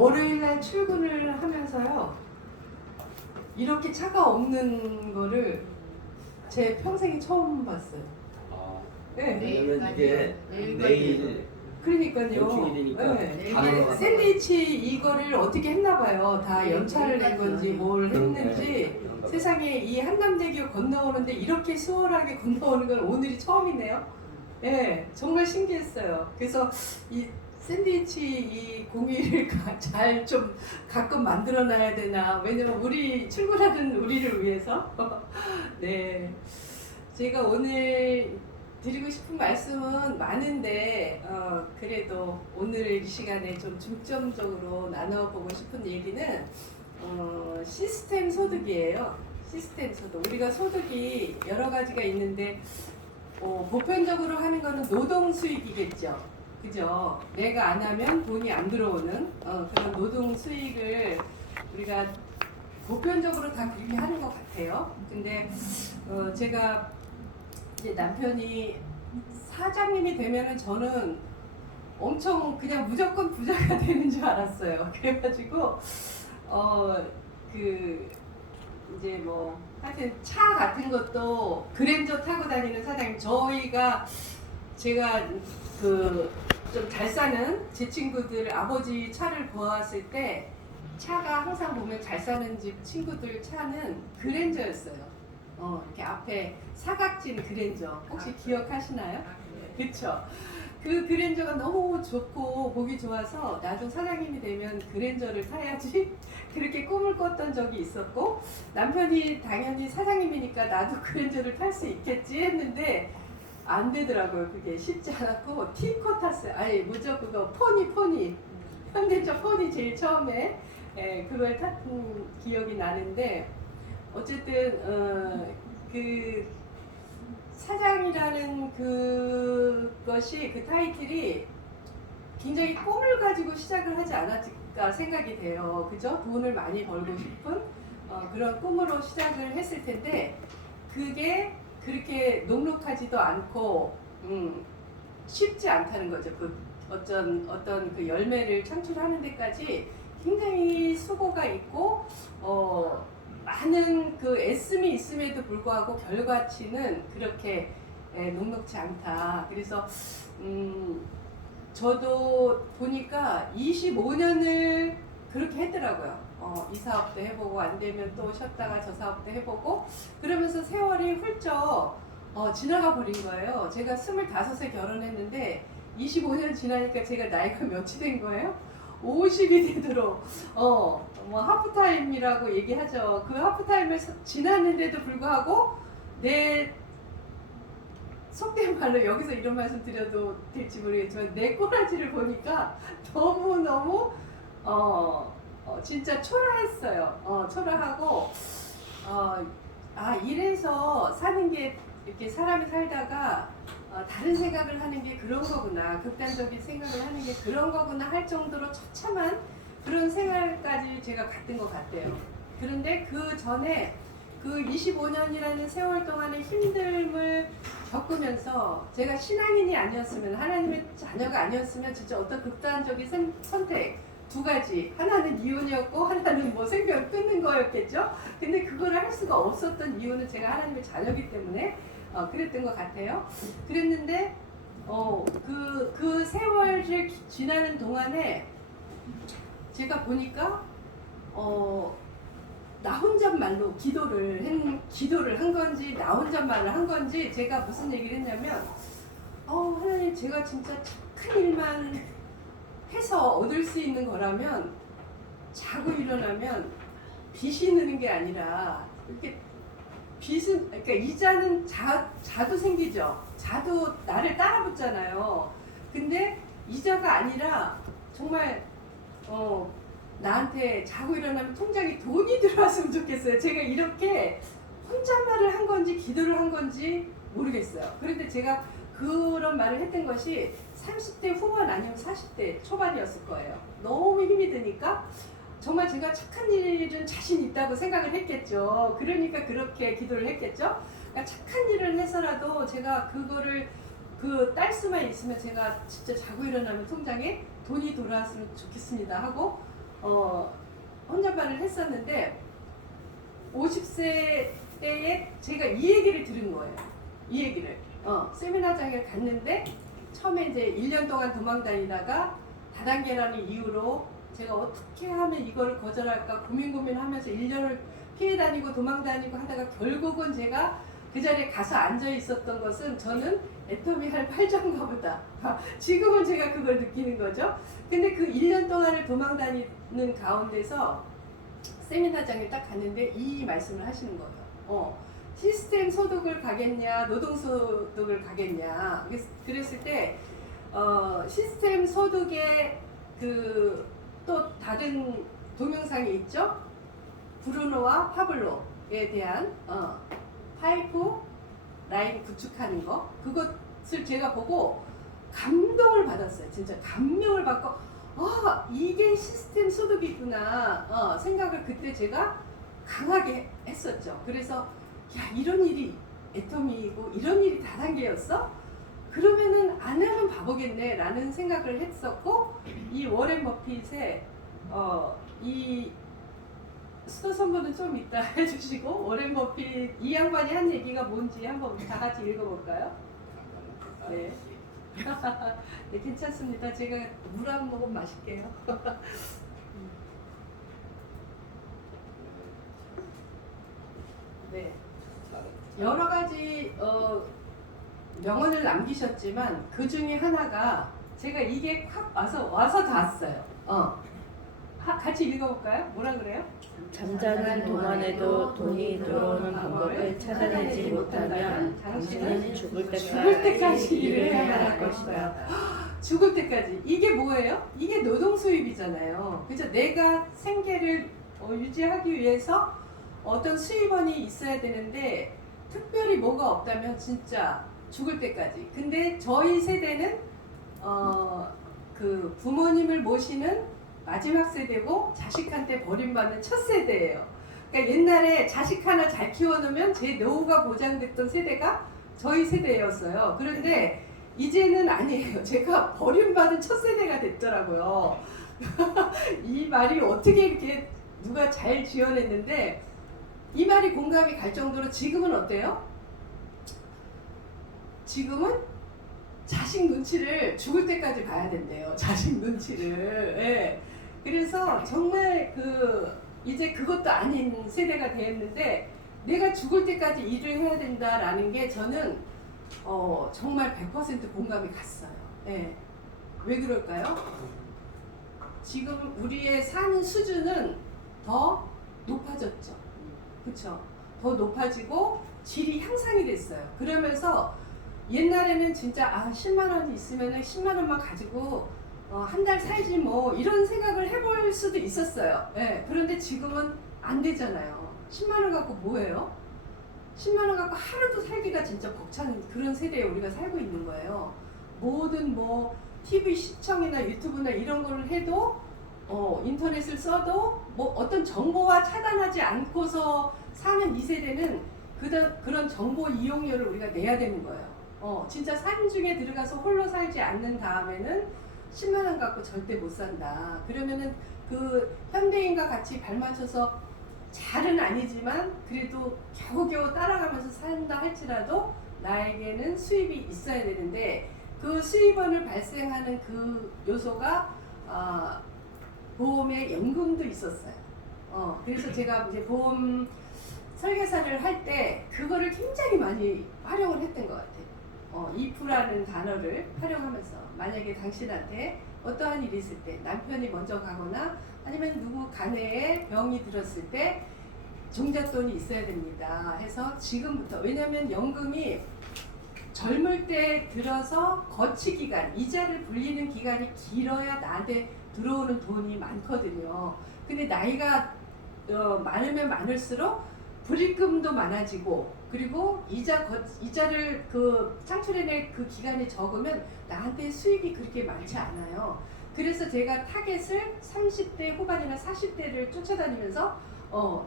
월요일날 출근을 하면서요, 이렇게 차가 없는 거를 제 평생에 처음 봤어요. 아, 네. 왜냐면 이게 내일 그러니까요. 연중이 되니까 네. 다 이게 넘어가는 샌드위치 이거를 어떻게 했나 봐요. 다 연차를 낸 건지 뭘 했는지. 세상에 이 한남대교 건너오는데 이렇게 수월하게 건너오는 건 오늘이 처음이네요. 네, 정말 신기했어요. 그래서 이 샌드위치 이 공의를 잘 좀 가끔 만들어놔야 되나. 왜냐면 우리 출근하는 우리를 위해서. 네, 제가 오늘 드리고 싶은 말씀은 많은데 그래도 오늘 이 시간에 좀 중점적으로 나눠보고 싶은 얘기는 시스템 소득이에요. 시스템 소득. 우리가 소득이 여러 가지가 있는데 보편적으로 하는 거는 노동 수익이겠죠. 그죠? 내가 안 하면 돈이 안 들어오는 그런 노동 수익을 우리가 보편적으로 다 그렇게 하는 것 같아요. 근데 제가 이제 남편이 사장님이 되면은 저는 엄청 그냥 무조건 부자가 되는 줄 알았어요. 그래가지고 그 이제 뭐 하여튼 차 같은 것도 그랜저 타고 다니는 사장님, 제가 그 좀 잘 사는 제 친구들 아버지 차를 보았을 때 차가 항상 보면 잘 사는 집 친구들 차는 그랜저였어요. 이렇게 앞에 사각진 그랜저 혹시 기억하시나요? 그쵸? 그 그랜저가 너무 좋고 보기 좋아서 나도 사장님이 되면 그랜저를 타야지 그렇게 꿈을 꿨던 적이 있었고, 남편이 당연히 사장님이니까 나도 그랜저를 탈 수 있겠지 했는데 안 되더라고요. 그게 쉽지 않았고 티코 탔어요. 아니 뭐죠 그거 포니 현대차 포니 제일 처음에 그걸 탔던 기억이 나는데, 어쨌든 그 사장이라는 그것이 그 타이틀이 굉장히 꿈을 가지고 시작을 하지 않았을까 생각이 돼요. 그죠? 돈을 많이 벌고 싶은 그런 꿈으로 시작을 했을 텐데 그게 그렇게 녹록하지도 않고 쉽지 않다는 거죠. 그 어떤 그 열매를 창출하는 데까지 굉장히 수고가 있고 많은 그 애씀이 있음에도 불구하고 결과치는 그렇게 녹록지 않다. 그래서 저도 보니까 25년을 그렇게 했더라고요. 이 사업도 해보고 안 되면 또 쉬었다가 저 사업도 해보고 그러면서 세월이 훌쩍 지나가 버린 거예요. 제가 25세 결혼했는데 25년 지나니까 제가 나이가 몇이 된 거예요? 50이 되도록 뭐 하프타임이라고 얘기하죠. 그 하프타임을 지났는데도 불구하고 내 속된 말로 여기서 이런 말씀 드려도 될지 모르겠지만 내 꼬라지를 보니까 너무너무 진짜 초라했어요. 초라하고 이래서 사는 게 이렇게 사람이 살다가 다른 생각을 하는 게 그런 거구나, 극단적인 생각을 하는 게 그런 거구나 할 정도로 처참한 그런 생활까지 제가 갔던 것 같아요. 그런데 그 전에 그 25년이라는 세월 동안의 힘듦을 겪으면서 제가 신앙인이 아니었으면, 하나님의 자녀가 아니었으면 진짜 어떤 극단적인 선택 두 가지, 하나는 이혼이었고 하나는 뭐 생명을 끊는 거였겠죠. 근데 그거를 할 수가 없었던 이유는 제가 하나님의 자녀이기 때문에 그랬던 것 같아요. 그랬는데 그 세월을 지나는 동안에 제가 보니까 나 혼잣말로 기도를 한 건지 나 혼잣말을 한 건지 제가 무슨 얘기를 했냐면 하나님, 제가 진짜 착한 일만 해서 얻을 수 있는 거라면 자고 일어나면 빚이 느는 게 아니라 이렇게 그러니까 이자는 자도 생기죠. 자도 나를 따라 붙잖아요. 근데 이자가 아니라 정말 나한테 자고 일어나면 통장에 돈이 들어왔으면 좋겠어요. 제가 이렇게 혼잣말을 한 건지 기도를 한 건지 모르겠어요. 그런데 제가 그런 말을 했던 것이 30대 후반 아니면 40대 초반이었을 거예요. 너무 힘이 드니까 정말 제가 착한 일은 자신 있다고 생각을 했겠죠. 그러니까 그렇게 기도를 했겠죠. 그러니까 착한 일을 해서라도 제가 그거를 딸 수만 있으면 제가 진짜 자고 일어나면 통장에 돈이 돌아왔으면 좋겠습니다 하고 혼잣말을 했었는데 50세 때에 제가 이 얘기를 들은 거예요. 이 얘기를 세미나장에 갔는데 처음에 이제 1년 동안 도망 다니다가 다단계라는 이유로 제가 어떻게 하면 이거를 거절할까 고민하면서 1년을 피해 다니고 도망 다니고 하다가 결국은 제가 그 자리에 가서 앉아 있었던 것은 저는 애터미 할 팔자인가 보다. 지금은 제가 그걸 느끼는 거죠. 근데 그 1년 동안을 도망 다니는 가운데서 세미나장에 딱 갔는데 이 말씀을 하시는 거예요. 시스템 소득을 가겠냐, 노동 소득을 가겠냐. 그랬을 때 시스템 소득의 그 또 다른 동영상이 있죠. 브루노와 파블로에 대한 파이프 라인 구축하는 거. 그것을 제가 보고 감동을 받았어요. 진짜 감명을 받고 이게 시스템 소득이구나 생각을 그때 제가 강하게 했었죠. 그래서 야, 이런 일이 애터미이고 이런 일이 다단계였어? 그러면은 안 하면 바보겠네 라는 생각을 했었고, 이 워렌 버핏의 이 수도 선보는 좀 이따 해주시고, 워렌 버핏 이 양반이 한 얘기가 뭔지 한번 다 같이 읽어볼까요? 네. 네, 괜찮습니다. 제가 물 한 모금 마실게요. 네. 여러 가지 명언을 남기셨지만 그 중에 하나가 제가 이게 확 와서 닿았어요. 같이 읽어볼까요? 뭐라 그래요? 잠자는 동안에도 돈이 들어오는 방법을 찾아내지 못하면 당신은 죽을 때까지 일을 해야 할 것이다. 죽을 때까지. 이게 뭐예요? 이게 노동 수입이잖아요. 그죠? 내가 생계를 유지하기 위해서 어떤 수입원이 있어야 되는데 특별히 뭐가 없다면 진짜 죽을 때까지. 근데 저희 세대는 그 부모님을 모시는 마지막 세대고 자식한테 버림받는 첫 세대예요. 그러니까 옛날에 자식 하나 잘 키워놓으면 제 노후가 보장됐던 세대가 저희 세대였어요. 그런데 이제는 아니에요. 제가 버림받은 첫 세대가 됐더라고요. 이 말이 어떻게 이렇게 누가 잘 지어냈는데 이 말이 공감이 갈 정도로 지금은 어때요? 지금은 자식 눈치를 죽을 때까지 봐야 된대요. 자식 눈치를. 예. 그래서 정말 이제 그것도 아닌 세대가 되었는데 내가 죽을 때까지 일을 해야 된다라는 게 저는 정말 100% 공감이 갔어요. 예. 왜 그럴까요? 지금 우리의 사는 수준은 더 높아졌죠. 그렇죠? 더 높아지고 질이 향상이 됐어요. 그러면서 옛날에는 진짜 10만 원이 있으면 10만 원만 가지고 한 달 살지 뭐 이런 생각을 해볼 수도 있었어요. 예. 그런데 지금은 안 되잖아요. 10만 원 갖고 뭐해요? 10만 원 갖고 하루도 살기가 진짜 벅찬 그런 세대에 우리가 살고 있는 거예요. 모든 뭐 TV 시청이나 유튜브나 이런 걸 해도 인터넷을 써도 뭐 어떤 정보와 차단하지 않고서 사는 이 세대는 그런 정보 이용료를 우리가 내야 되는 거예요. 진짜 산 중에 들어가서 홀로 살지 않는 다음에는 10만 원 갖고 절대 못 산다. 그러면은 그 현대인과 같이 발맞춰서 잘은 아니지만 그래도 겨우겨우 따라가면서 산다 할지라도 나에게는 수입이 있어야 되는데 그 수입원을 발생하는 그 요소가 보험에 연금도 있었어요. 그래서 제가 이제 보험 설계사를 할 때 그거를 굉장히 많이 활용을 했던 것 같아요. if라는 단어를 활용하면서 만약에 당신한테 어떠한 일이 있을 때 남편이 먼저 가거나 아니면 누구 간해에 병이 들었을 때 종잣돈이 있어야 됩니다 해서 지금부터, 왜냐하면 연금이 젊을 때 들어서 거치 기간, 이자를 불리는 기간이 길어야 나한테 들어오는 돈이 많거든요. 근데 나이가 많으면 많을수록 불입금도 많아지고 그리고 이자를 창출해낼 그 기간이 적으면 나한테 수익이 그렇게 많지 않아요. 그래서 제가 타겟을 30대 후반이나 40대를 쫓아다니면서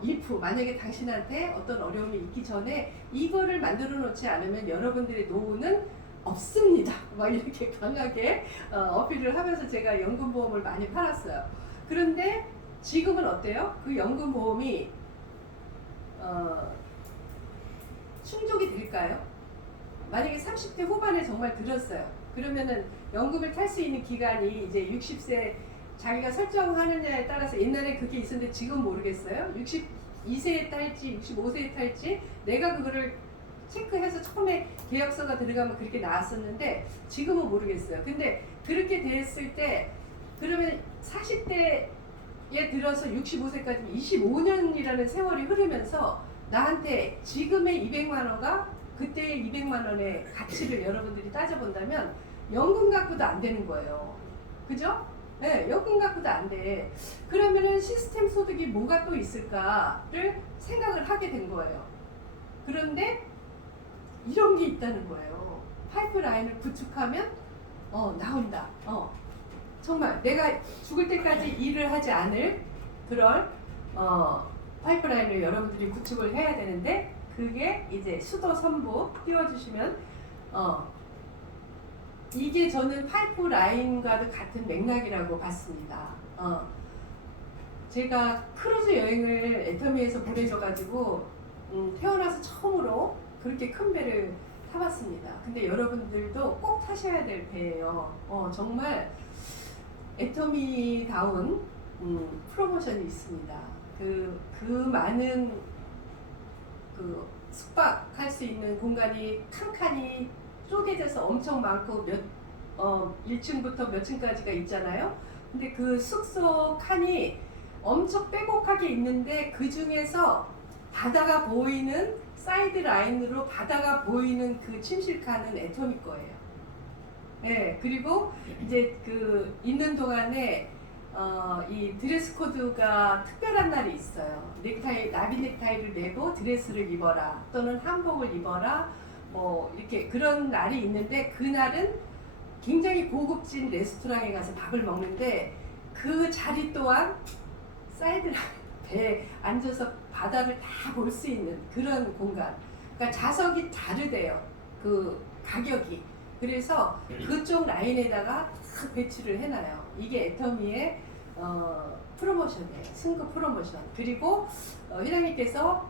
if 만약에 당신한테 어떤 어려움이 있기 전에 이거를 만들어 놓지 않으면 여러분들의 노후는 없습니다. 막 이렇게 강하게 어필을 하면서 제가 연금보험을 많이 팔았어요. 그런데 지금은 어때요? 그 연금보험이 충족이 될까요? 만약에 30대 후반에 정말 들었어요. 그러면은 연금을 탈 수 있는 기간이 이제 60세 자기가 설정하느냐에 따라서 옛날에 그게 있었는데 지금 모르겠어요. 62세에 탈지 65세에 탈지 내가 그거를 체크해서 처음에 계약서가 들어가면 그렇게 나왔었는데 지금은 모르겠어요. 근데 그렇게 됐을 때 그러면 40대에 들어서 65세까지 25년이라는 세월이 흐르면서 나한테 지금의 200만 원과 그때의 200만 원의 가치를 여러분들이 따져본다면 연금 갖고도 안 되는 거예요. 그죠? 네, 연금 갖고도 안 돼. 그러면은 시스템 소득이 뭐가 또 있을까를 생각을 하게 된 거예요. 그런데 이런 게 있다는 거예요. 파이프라인을 구축하면 나온다. 정말 내가 죽을 때까지 일을 하지 않을 그런 파이프라인을 여러분들이 구축을 해야 되는데 그게 이제 수도 선부 띄워주시면 이게 저는 파이프라인과도 같은 맥락이라고 봤습니다. 제가 크루즈 여행을 애터미에서 보내줘가지고 태어나서 처음으로 그렇게 큰 배를 타봤습니다. 근데 여러분들도 꼭 타셔야 될 배예요. 정말 애터미다운 프로모션이 있습니다. 그 많은 그 숙박할 수 있는 공간이 칸칸이 쪼개져서 엄청 많고 1층부터 몇 층까지가 있잖아요. 근데 그 숙소 칸이 엄청 빼곡하게 있는데 그 중에서 바다가 보이는 사이드 라인으로 바다가 보이는 그 침실 칸은 애터미 거예요. 네, 그리고 이제 그 있는 동안에 이 드레스 코드가 특별한 날이 있어요. 넥타이, 나비 넥타이를 매고 드레스를 입어라 또는 한복을 입어라 뭐 이렇게 그런 날이 있는데 그날은 굉장히 고급진 레스토랑에 가서 밥을 먹는데 그 자리 또한 사이드 배에 앉아서 바다를 다 볼 수 있는 그런 공간. 그러니까 좌석이 다르대요. 그 가격이. 그래서 그쪽 라인에다가 다 배치를 해놔요. 이게 애터미의 프로모션이에요. 승급 프로모션. 그리고 회장님께서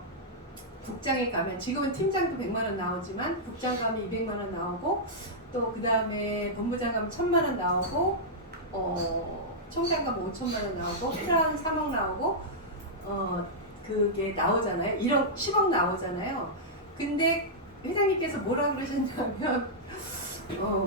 국장에 가면 지금은 팀장도 100만 원 나오지만 국장 가면 200만 원 나오고 또 그 다음에 본부장 가면 1000만 원 나오고 총장 가면 5천만 원 나오고 크라운 3억 나오고 그게 나오잖아요. 1억 10억 나오잖아요. 근데 회장님께서 뭐라 그러셨냐면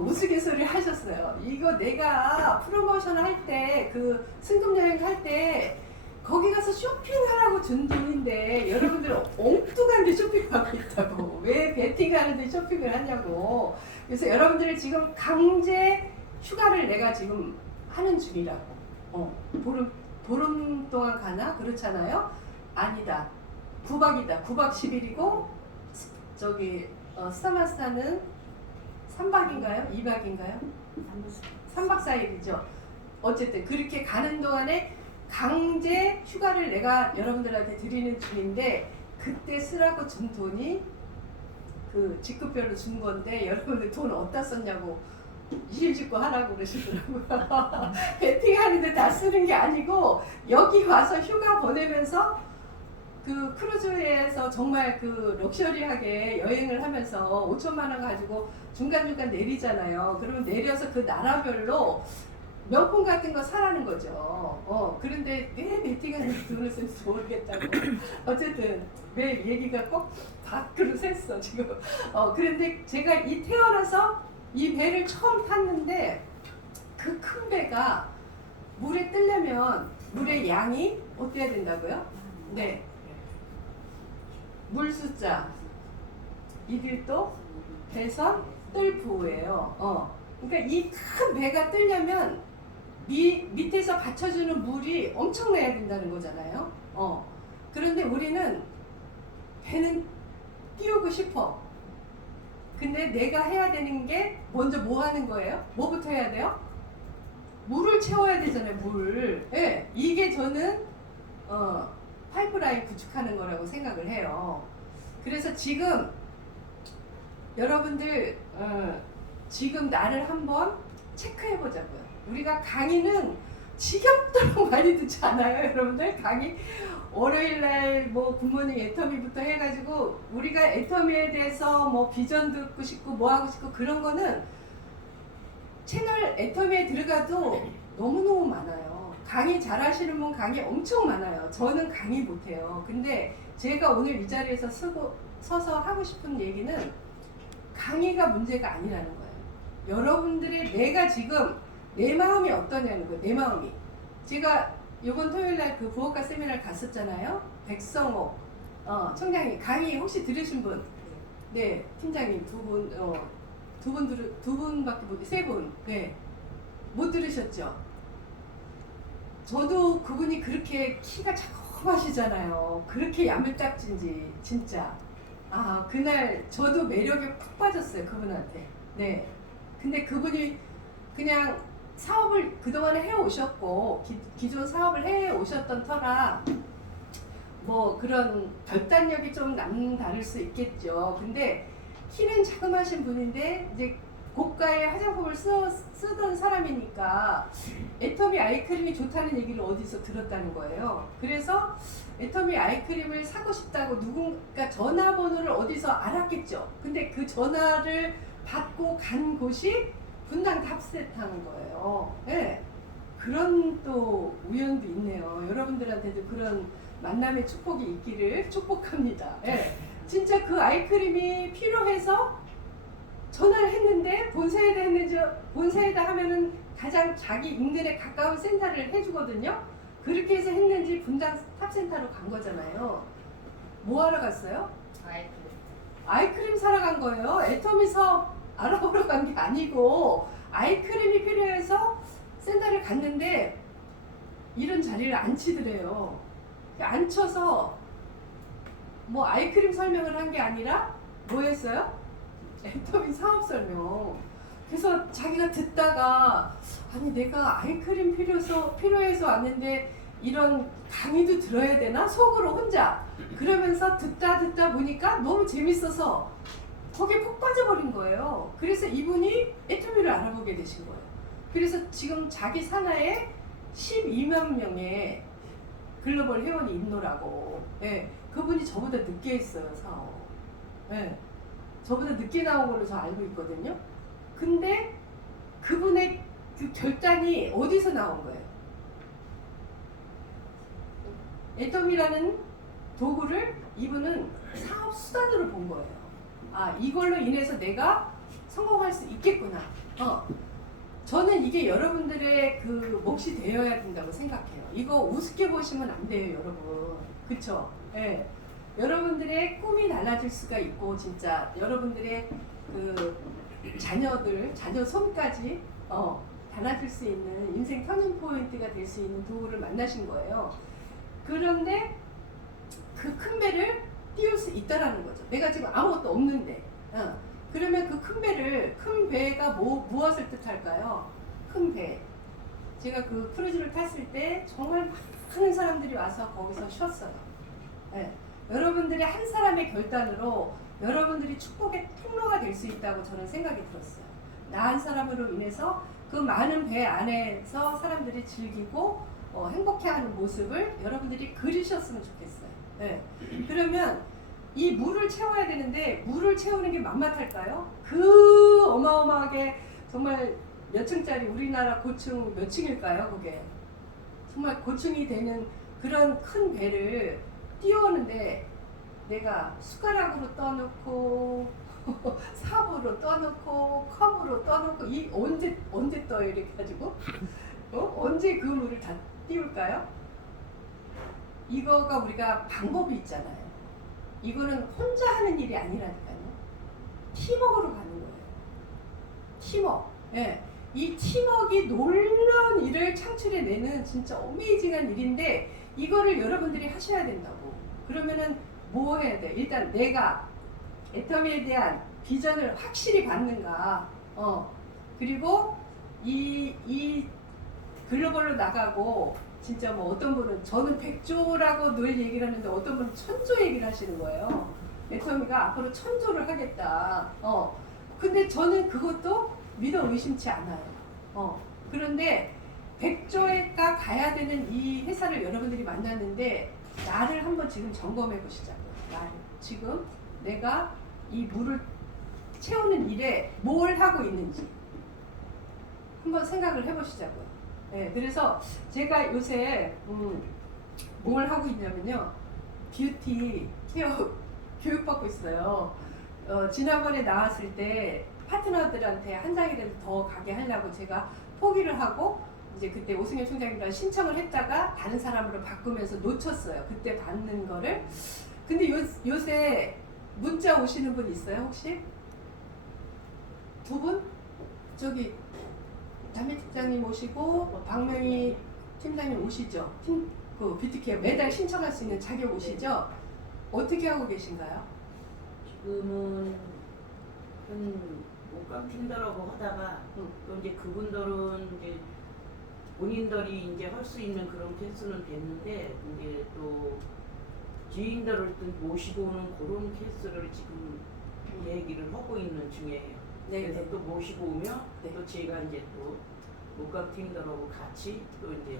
우스갯소리를 하셨어요. 이거 내가 프로모션 할 때 그 승급 여행 할 때 거기 가서 쇼핑하라고 준 돈인데 여러분들은 엉뚱한데 쇼핑하고 있다고. 왜 베팅하는데 쇼핑을 하냐고. 그래서 여러분들이 지금 강제 휴가를 내가 지금 하는 중이라고. 보름 동안 가나? 그렇잖아요. 아니다. 9박이다. 9박 10일이고 저기 스타마스타는 3박인가요? 2박인가요? 3박 4일이죠. 어쨌든 그렇게 가는 동안에 강제 휴가를 내가 여러분들한테 드리는 중인데 그때 쓰라고 준 돈이 그 직급별로 준 건데 여러분들 돈 어디다 썼냐고 이실직고 하라고 그러시더라고요. 베팅하는데 다 쓰는 게 아니고 여기 와서 휴가 보내면서 그 크루즈에서 정말 그 럭셔리하게 여행을 하면서 5천만 원 가지고 중간중간 내리잖아요. 그러면 내려서 그 나라별로 명품 같은 거 사라는 거죠. 그런데 왜 베팅하는 돈을 쓰는지 모르겠다고. 어쨌든 왜 얘기가 꼭 밖으로 샜어 지금. 그런데 제가 이 태어나서 이 배를 처음 탔는데 그 큰 배가 물에 뜨려면 물의 양이 어때야 된다고요? 네. 물 숫자 1일도 배선 뜰부예요. 그러니까 이 큰 배가 뜨려면 밑에서 받쳐주는 물이 엄청나야 된다는 거잖아요. 그런데 우리는 배는 띄우고 싶어. 근데 내가 해야 되는 게 먼저 뭐 하는 거예요? 뭐부터 해야 돼요? 물을 채워야 되잖아요. 물. 네, 이게 저는 파이프라인 구축하는 거라고 생각을 해요. 그래서 지금 여러분들 지금 나를 한번 체크해 보자고요. 우리가 강의는 지겹도록 많이 듣지 않아요, 여러분들? 강의 월요일날 뭐 굿모닝 애터미부터 해가지고 우리가 애터미에 대해서 뭐 비전 듣고 싶고 뭐 하고 싶고 그런 거는 채널 애터미에 들어가도 너무너무 많아요. 강의 잘하시는 분 강의 엄청 많아요. 저는 강의 못해요. 근데 제가 오늘 이 자리에서 서서 하고 싶은 얘기는 강의가 문제가 아니라는 거예요. 여러분들의 내가 지금 내 마음이 어떠냐는 거예요. 내 마음이. 제가 이번 토요일날 그 부업가 세미나를 갔었잖아요. 백성옥 청장님 강의 혹시 들으신 분? 네, 팀장님 두 분밖에 못, 세 분. 네, 못 들으셨죠? 저도 그분이 그렇게 키가 자그마시잖아요. 그렇게 야물딱진지 진짜. 아, 그날 저도 매력에 푹 빠졌어요, 그분한테. 네. 근데 그분이 그냥 사업을 그동안에 해오셨고 기존 사업을 해오셨던 터라 뭐 그런 결단력이 좀 남다를 수 있겠죠. 근데 키는 자그마신 분인데 이제 고가의 화장품을 쓰던 사람이니까 애터미 아이크림이 좋다는 얘기를 어디서 들었다는 거예요. 그래서 애터미 아이크림을 사고 싶다고 누군가 전화번호를 어디서 알았겠죠. 근데 그 전화를 받고 간 곳이 분당 탑스타는 거예요. 네. 그런 또 우연도 있네요. 여러분들한테도 그런 만남의 축복이 있기를 축복합니다. 네. 진짜 그 아이크림이 필요해서 전화를 했는데 본사에다 했는지 본사에다 하면은 가장 자기 인근에 가까운 센터를 해주거든요. 그렇게 해서 했는지 분당 탑센터로 간 거잖아요. 뭐 하러 갔어요? 아이크림 사러 간 거예요. 애터미 사업 알아보러 간 게 아니고 아이크림이 필요해서 센터를 갔는데 이런 자리를 안 치더래요. 앉혀서 뭐 아이크림 설명을 한 게 아니라 뭐 했어요? 애터미 사업 설명. 그래서 자기가 듣다가 아니 내가 아이크림 필요해서 왔는데 이런 강의도 들어야 되나? 속으로 혼자 그러면서 듣다 보니까 너무 재밌어서 거기에 푹 빠져버린 거예요. 그래서 이분이 애터미를 알아보게 되신 거예요. 그래서 지금 자기 산하에 12만 명의 글로벌 회원이 있노라고. 예, 그분이 저보다 늦게 했어요, 사업. 예, 저보다 늦게 나온 걸로 저 알고 있거든요. 근데 그분의 그 결단이 어디서 나온 거예요? 애터미라는 도구를 이분은 사업 수단으로 본 거예요. 아, 이걸로 인해서 내가 성공할 수 있겠구나. 저는 이게 여러분들의 그 몫이 되어야 된다고 생각해요. 이거 우습게 보시면 안 돼요, 여러분. 그쵸? 예. 여러분들의 꿈이 달라질 수가 있고, 진짜 여러분들의 그 자녀 손까지 달라질 수 있는 인생 터닝 포인트가 될 수 있는 도구를 만나신 거예요. 그런데 그 큰 배를 띄울 수 있다라는 거죠. 내가 지금 아무것도 없는데. 그러면 그 큰 배가 무엇을 뜻할까요? 큰 배. 제가 그 크루즈를 탔을 때 정말 많은 사람들이 와서 거기서 쉬었어요. 네. 여러분들이 한 사람의 결단으로 여러분들이 축복의 통로가 될 수 있다고 저는 생각이 들었어요. 나 한 사람으로 인해서 그 많은 배 안에서 사람들이 즐기고 행복해하는 모습을 여러분들이 그리셨으면 좋겠어요. 네. 그러면 이 물을 채워야 되는데 물을 채우는 게 만만할까요? 그 어마어마하게 정말 몇 층짜리 우리나라 고층 몇 층일까요? 그게 정말 고층이 되는 그런 큰 배를 띄우는데 내가 숟가락으로 떠놓고 삽으로 떠놓고 컵으로 떠놓고 이 언제 떠요 이렇게 가지고 언제 그 물을 다 띄울까요? 이거가 우리가 방법이 있잖아요. 이거는 혼자 하는 일이 아니라니까요. 팀워크로 가는 거예요. 팀워크. 예. 이 팀워크가 놀라운 일을 창출해내는 진짜 어메이징한 일인데 이거를 여러분들이 하셔야 된다고. 그러면은 뭐 해야 돼? 일단 내가 애터미에 대한 비전을 확실히 받는가. 그리고 이 글로벌로 나가고 진짜 뭐 어떤 분은 저는 100조라고 늘 얘기를 하는데 어떤 분은 1000조 얘기를 하시는 거예요. 애터미가 앞으로 1000조를 하겠다. 근데 저는 그것도 믿어 의심치 않아요. 그런데 백조회가 가야 되는 이 회사를 여러분들이 만났는데 나를 한번 지금 점검해 보시자고요. 나를 지금 내가 이 물을 채우는 일에 뭘 하고 있는지 한번 생각을 해보시자고요. 네, 그래서 제가 요새 뭘 하고 있냐면요, 뷰티 케어 교육받고 있어요. 지난번에 나왔을 때 파트너들한테 한 장이라도 더 가게 하려고 제가 포기를 하고 이제 그때 오승현 총장님과 신청을 했다가 다른 사람으로 바꾸면서 놓쳤어요. 그때 받는 거를. 근데 요새 문자 오시는 분 있어요 혹시? 두 분? 저기 담임 팀장님 오시고 박명희 팀장님 오시죠? 그 뷰티케어 매달 신청할 수 있는 자격 오시죠? 어떻게 하고 계신가요? 지금은 뭔가 팀들하고 하다가 또 이제 그분들은 이제 본인들이 이제 할 수 있는 그런 케이스는 됐는데 이제 또 지인들을 또 모시고 오는 그런 케이스를 지금 얘기를 하고 있는 중이에요. 네, 그래서 네. 또 모시고 오면 네. 또 제가 이제 또 목각 팀들하고 같이 또 이제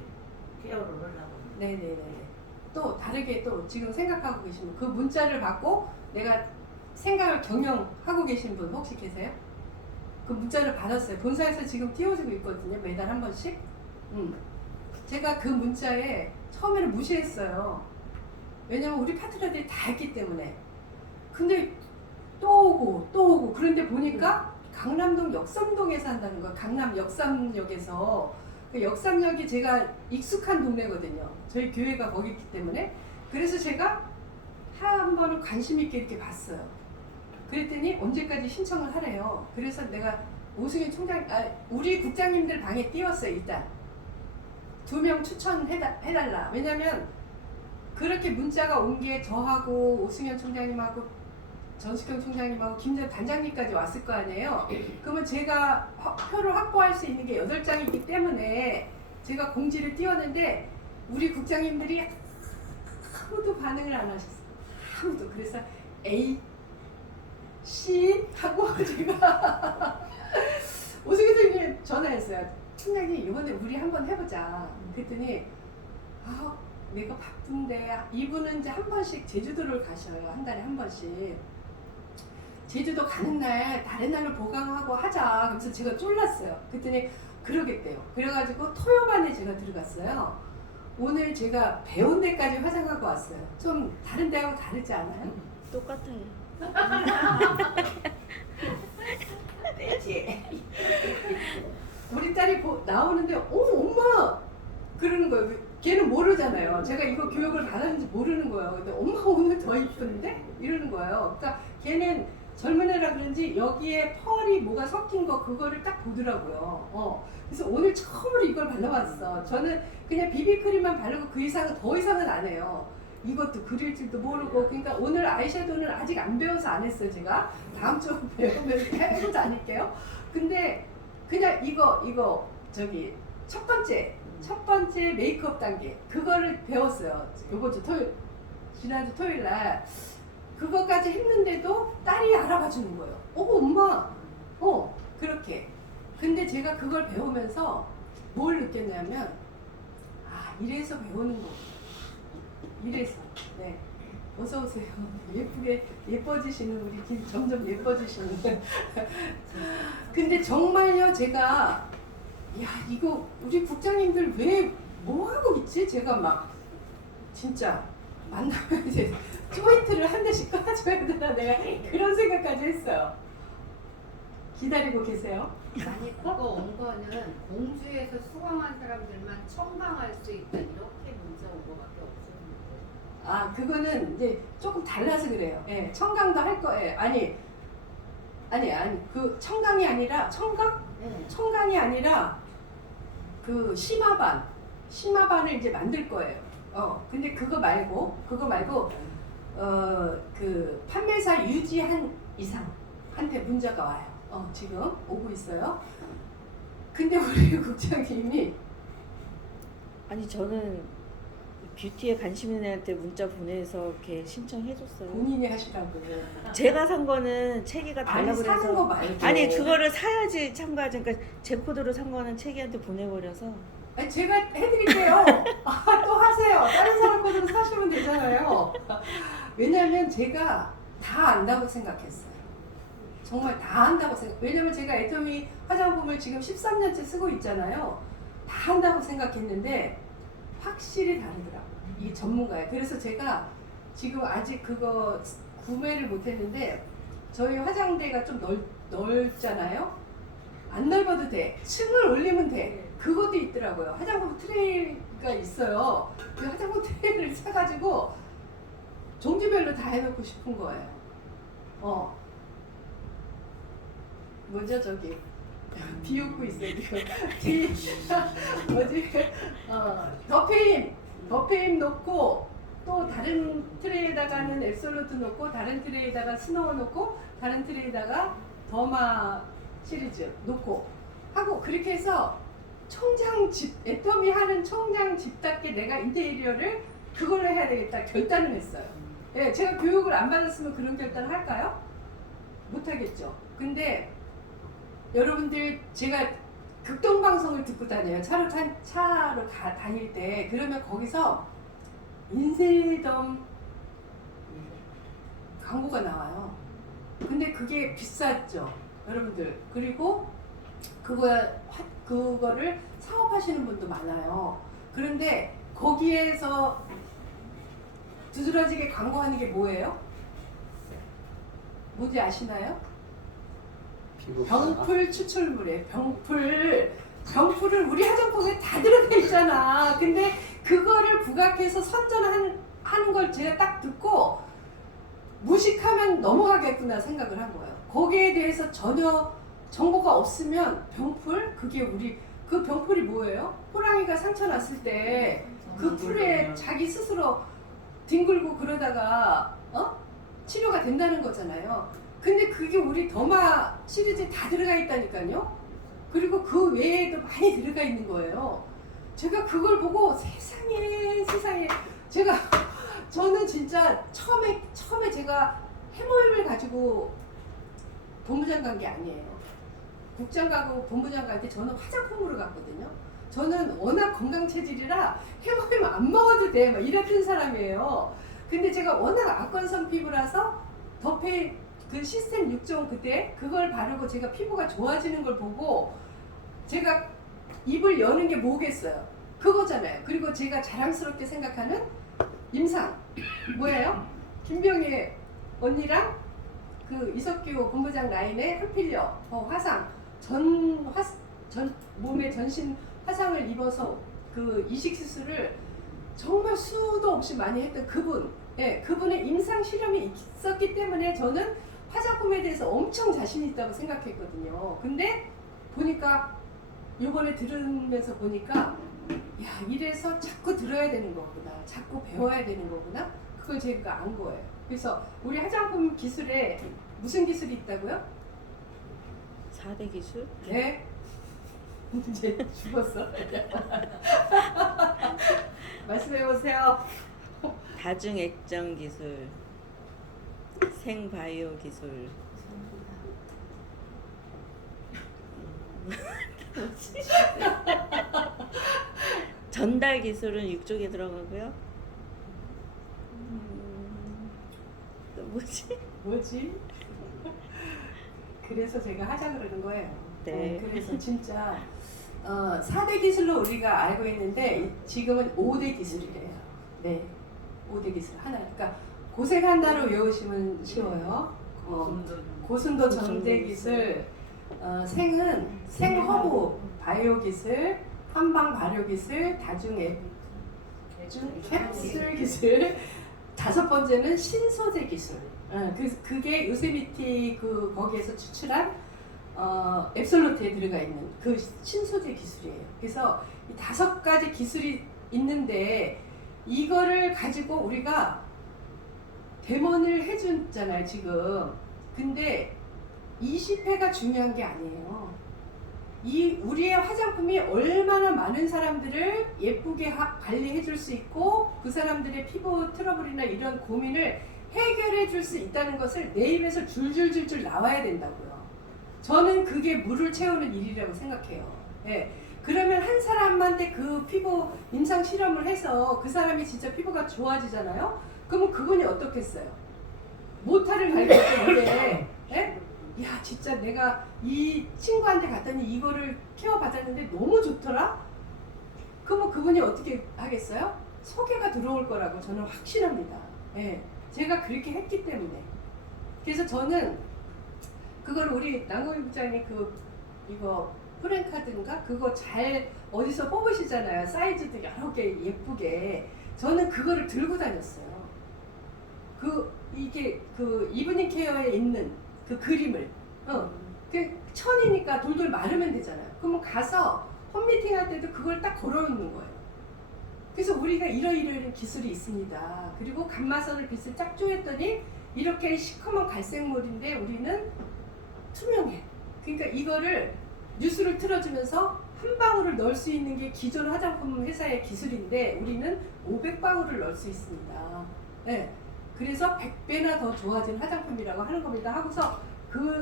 케어를 하려고. 네네네. 또 다르게 또 지금 생각하고 계신 분, 그 문자를 받고 내가 생각을 경영하고 계신 분 혹시 계세요? 그 문자를 받았어요. 본사에서 지금 띄워주고 있거든요. 매달 한 번씩. 제가 그 문자에 처음에는 무시했어요. 왜냐면 우리 파트너들이 다 했기 때문에. 근데 또 오고 또 오고 그런데 보니까 강남동 역삼동에서 한다는 거예요. 강남 역삼역에서. 그 역삼역이 제가 익숙한 동네거든요. 저희 교회가 거기 있기 때문에. 그래서 제가 한 번은 관심 있게 이렇게 봤어요. 그랬더니 언제까지 신청을 하래요. 그래서 내가 오승현 총장, 우리 국장님들 방에 띄웠어요. 일단 2명 추천해달라. 왜냐면 그렇게 문자가 온 게 저하고 오승현 총장님하고 전숙경 총장님하고 김전 단장님까지 왔을 거 아니에요. 그러면 제가 표를 확보할 수 있는 게 8장이기 때문에 제가 공지를 띄웠는데 우리 국장님들이 아무도 반응을 안 하셨어요. 아무도. 그래서 A, C 하고 제가 오승현 총장님 전화했어요. 총장님 이번에 우리 한번 해보자. 그랬더니 내가 바쁜데 이분은 이제 한 번씩 제주도를 가셔요. 한 달에 한 번씩. 제주도 가는 날 다른 날로 보강하고 하자. 그래서 제가 쫄랐어요. 그랬더니 그러겠대요. 그래가지고 토요반에 제가 들어갔어요. 오늘 제가 배운 데까지 화장하고 왔어요. 좀 다른 데하고 다르지 않아요? 똑같아요. 네. 우리 딸이 나오는데 엄마 그러는 거예요. 걔는 모르잖아요. 제가 이거 교육을 받았는지 모르는 거예요. 근데 엄마 오늘 더 이쁜데? 이러는 거예요. 그러니까 걔는 젊은 애라 그런지 여기에 펄이 뭐가 섞인 거 그거를 딱 보더라고요. 그래서 오늘 처음으로 이걸 발라봤어. 저는 그냥 비비크림만 바르고 그 이상은 더 이상은 안 해요. 이것도 그릴 줄도 모르고. 그러니까 오늘 아이섀도우는 아직 안 배워서 안 했어요. 제가 다음 주 배우면 해보지 않을게요. 근데 그냥 이거 저기 첫 번째 메이크업 단계 그거를 배웠어요. 요번 주 지난주 토요일 날 그거까지 했는데도 딸이 알아봐 주는 거예요. 엄마 그렇게. 근데 제가 그걸 배우면서 뭘 느꼈냐면 이래서 배우는 거. 이래서. 네. 어서 오세요. 예쁘게 예뻐지시는 우리 점점 예뻐지시는. 근데 정말요 제가 이거 우리 국장님들 왜 뭐 하고 있지? 제가 막 진짜 만나면 이제 조인트를 한 대씩 까줘야 되나 내가 그런 생각까지 했어요. 기다리고 계세요. 아니 그거 온 거는 공주에서 수강한 사람들만 청강할 수 있다 이렇게 문자 온 거밖에 없었는데. 그거는 이제 조금 달라서 그래요. 예, 청강도 할 거예요. 아니 그 청강이 아니라 청강이 아니라 그 심화반을 이제 만들 거예요. 근데 그거 말고 그 판매사 유지한 이상한테 문자가 와요. 지금 오고 있어요. 근데 우리 국장님이 아니 저는 뷰티에 관심 있는 애한테 문자 보내서 걔 신청해줬어요. 본인이 하시라고. 제가 산 거는 체기가 아니 달라고 사는 거 그래서 말고. 아니 그거를 사야지 참가하지. 그러니까 제 코드로 산 거는 체기한테 보내버려서 아니, 제가 해드릴게요. 또 하세요. 다른 사람 거도 사시면 되잖아요. 왜냐면 제가 다 안다고 생각했어요. 정말 다 안다고 생각. 왜냐면 제가 애터미 화장품을 지금 13년째 쓰고 있잖아요. 다 한다고 생각했는데 확실히 다르더라고요. 이 전문가예요. 그래서 제가 지금 아직 그거 구매를 못했는데 저희 화장대가 좀 넓잖아요. 안 넓어도 돼. 층을 올리면 돼. 그것도 있더라고요. 화장품 트레이가 있어요. 그 화장품 트레이를 사가지고 종류별로 다 해놓고 싶은 거예요. 뭐죠 저기 비웃고 있어요 지금. 뭐지? 더페임 놓고 또 다른 트레이에다가는 앱솔루트 놓고 다른 트레이에다가 스노우 놓고 다른 트레이에다가 더마 시리즈 놓고 하고 그렇게 해서 청장집 애터미 하는 청장집답게 내가 인테리어를 그걸로 해야 되겠다 결단을 했어요. 예, 제가 교육을 안 받았으면 그런 결단을 할까요? 못하겠죠. 근데 여러분들 제가 극동방송을 듣고 다녀요. 차로 다닐 때 그러면 거기서 인쇄덤 광고가 나와요. 근데 그게 비쌌죠, 여러분들. 그리고 그거를 사업하시는 분도 많아요. 그런데 거기에서 두드러지게 광고하는 게 뭐예요? 뭔지 아시나요? 병풀 추출물이에요. 병풀을 우리 화장품에 다 들어가 있잖아. 근데 그거를 부각해서 선전하는 걸 제가 딱 듣고 무식하면 넘어가겠구나 생각을 한 거예요. 거기에 대해서 전혀 정보가 없으면 병풀? 그 병풀이 뭐예요? 호랑이가 상처 났을 때 그 풀에 자기 스스로 뒹굴고 그러다가 치료가 된다는 거잖아요. 근데 그게 우리 더마 시리즈에 다 들어가 있다니까요. 그리고 그 외에도 많이 들어가 있는 거예요. 제가 그걸 보고 세상에 저는 진짜 처음에 제가 해모임을 가지고 본부장 간 게 아니에요. 국장 가고 본부장 갈 때 저는 화장품으로 갔거든요. 저는 워낙 건강 체질이라 해모임 안 먹어도 돼 막 이랬던 사람이에요. 근데 제가 워낙 악건성 피부라서 더페이 그 시스템 6종 그때 그걸 바르고 제가 피부가 좋아지는 걸 보고 제가 입을 여는 게 뭐겠어요? 그거잖아요. 그리고 제가 자랑스럽게 생각하는 임상 뭐예요? 김병희 언니랑 그 이석규 본부장 라인에 한필려 화상 전 몸에 전신 화상을 입어서 그 이식 수술을 정말 수도 없이 많이 했던 그분, 예, 그분의 임상 실험이 있었기 때문에 저는 화장품에 대해서 엄청 자신 있다고 생각했거든요. 근데 보니까 요번에 들으면서 보니까 야, 이래서 자꾸 들어야 되는 거구나, 자꾸 배워야 되는 거구나, 그걸 제가 안 거예요. 그래서 우리 화장품 기술에 무슨 기술이 있다고요? 4대 기술? 네. 이제 죽었어. 말씀해 보세요. 다중액정 기술, 생바이오 기술. 전달 기술은 6쪽에 들어가고요. 또 뭐지? 그래서 제가 하자 그러는 거예요. 네. 그래서 진짜 4대 기술로 우리가 알고 있는데 지금은 5대 기술이래요. 네, 5대 기술 하나. 그러니까 고색 하나로 외우시면 쉬워요. 고순도 전대 기술, 생은 생허브 바이오 기술, 한방 발효 기술, 다중 캡슐 기술, 5번째는 신소재 기술. 그게 요세미티 거기에서 추출한 앱솔루트에 들어가 있는 그 신소재 기술이에요. 그래서 이 5가지 기술이 있는데 이거를 가지고 우리가 데몬을 해줬잖아요 지금. 근데 20회가 중요한 게 아니에요. 이 우리의 화장품이 얼마나 많은 사람들을 예쁘게 관리해 줄 수 있고 그 사람들의 피부 트러블이나 이런 고민을 해결해 줄 수 있다는 것을 내 입에서 줄줄줄줄 나와야 된다고요. 저는 그게 물을 채우는 일이라고 생각해요. 예. 그러면 한 사람한테 그 피부 임상 실험을 해서 그 사람이 진짜 피부가 좋아지잖아요. 그러면 그분이 어떻겠어요? 모탈을 갈겼는데, 예? 야 진짜 내가 이 친구한테 갔더니 이거를 케어 받았는데 너무 좋더라. 그러면 그분이 어떻게 하겠어요? 소개가 들어올 거라고 저는 확신합니다. 예, 제가 그렇게 했기 때문에. 그래서 저는 그걸 우리 남궁희 부장님 이거 프랭카드인가 그거 잘 어디서 뽑으시잖아요. 사이즈도 여러 개 예쁘게. 저는 그거를 들고 다녔어요. 이게 이브닝 케어에 있는 그 그림을 그 천이니까 돌돌 마르면 되잖아요. 그러면 가서 홈미팅 할 때도 그걸 딱 걸어놓는 거예요. 그래서 우리가 이러이러한 기술이 있습니다. 그리고 감마선을 빛을 쫙 쪼였더니 이렇게 시커먼 갈색물인데 우리는 투명해. 그러니까 이거를 뉴스를 틀어주면서 한 방울을 넣을 수 있는 게 기존 화장품 회사의 기술인데 우리는 500방울을 넣을 수 있습니다. 네. 그래서 100배나 더 좋아진 화장품이라고 하는 겁니다. 하고서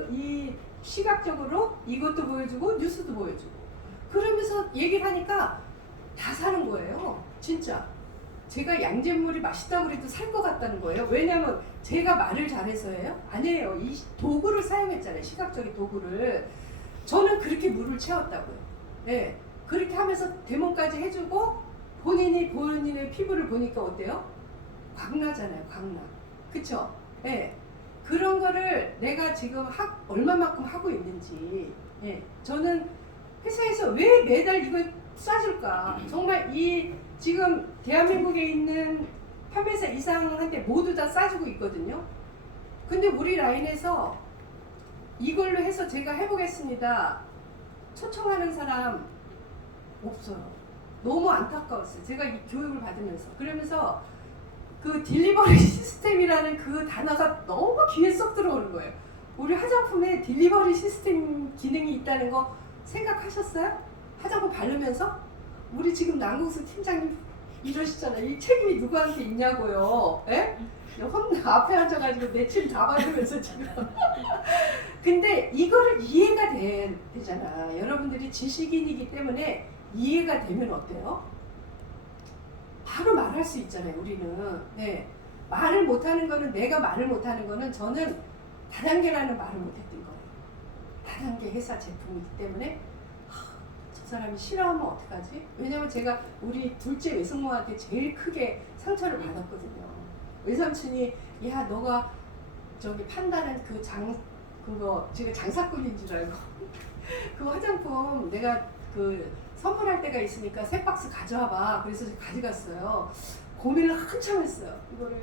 이 시각적으로 이것도 보여주고 뉴스도 보여주고 그러면서 얘기를 하니까 다 사는 거예요. 진짜. 제가 양잿물이 맛있다고 그래도 살 것 같다는 거예요. 왜냐면 제가 말을 잘해서예요? 아니에요. 이 도구를 사용했잖아요. 시각적인 도구를. 저는 그렇게 물을 채웠다고요. 네. 그렇게 하면서 데모까지 해주고 본인의 피부를 보니까 어때요? 광나잖아요. 광나. 그쵸? 네. 그런 거를 내가 지금 얼마만큼 하고 있는지. 네. 저는 회사에서 왜 매달 이걸 쏴줄까? 정말 지금 대한민국에 있는 판매사 이상한테 모두 다 싸주고 있거든요. 근데 우리 라인에서 이걸로 해서 제가 해보겠습니다. 초청하는 사람 없어요. 너무 안타까웠어요. 제가 이 교육을 받으면서. 그러면서 그 딜리버리 시스템이라는 그 단어가 너무 귀에 쏙 들어오는 거예요. 우리 화장품에 딜리버리 시스템 기능이 있다는 거 생각하셨어요? 화장품 바르면서? 우리 지금 남궁수 팀장님 이러시잖아요. 이 책임이 누구한테 있냐고요. 예? 앞에 앉아가지고 내 침 다 받으면서 지금. 근데 이거를 이해가 되잖아. 여러분들이 지식인이기 때문에 이해가 되면 어때요? 바로 말할 수 있잖아요. 우리는. 네. 말을 못하는 거는 내가 말을 못하는 거는 저는 다단계라는 말을 못했던 거예요. 다단계 회사 제품이기 때문에 저 사람이 싫어하면 어떡하지? 왜냐면 제가 우리 둘째 외숙모한테 제일 크게 상처를 받았거든요. 외삼촌이 야 너가 저기 판다는 그거 제가 장사꾼인 줄 알고 그 화장품 내가 선물할 때가 있으니까 3박스 가져와봐. 그래서 제가 가져갔어요. 고민을 한참 했어요. 이거를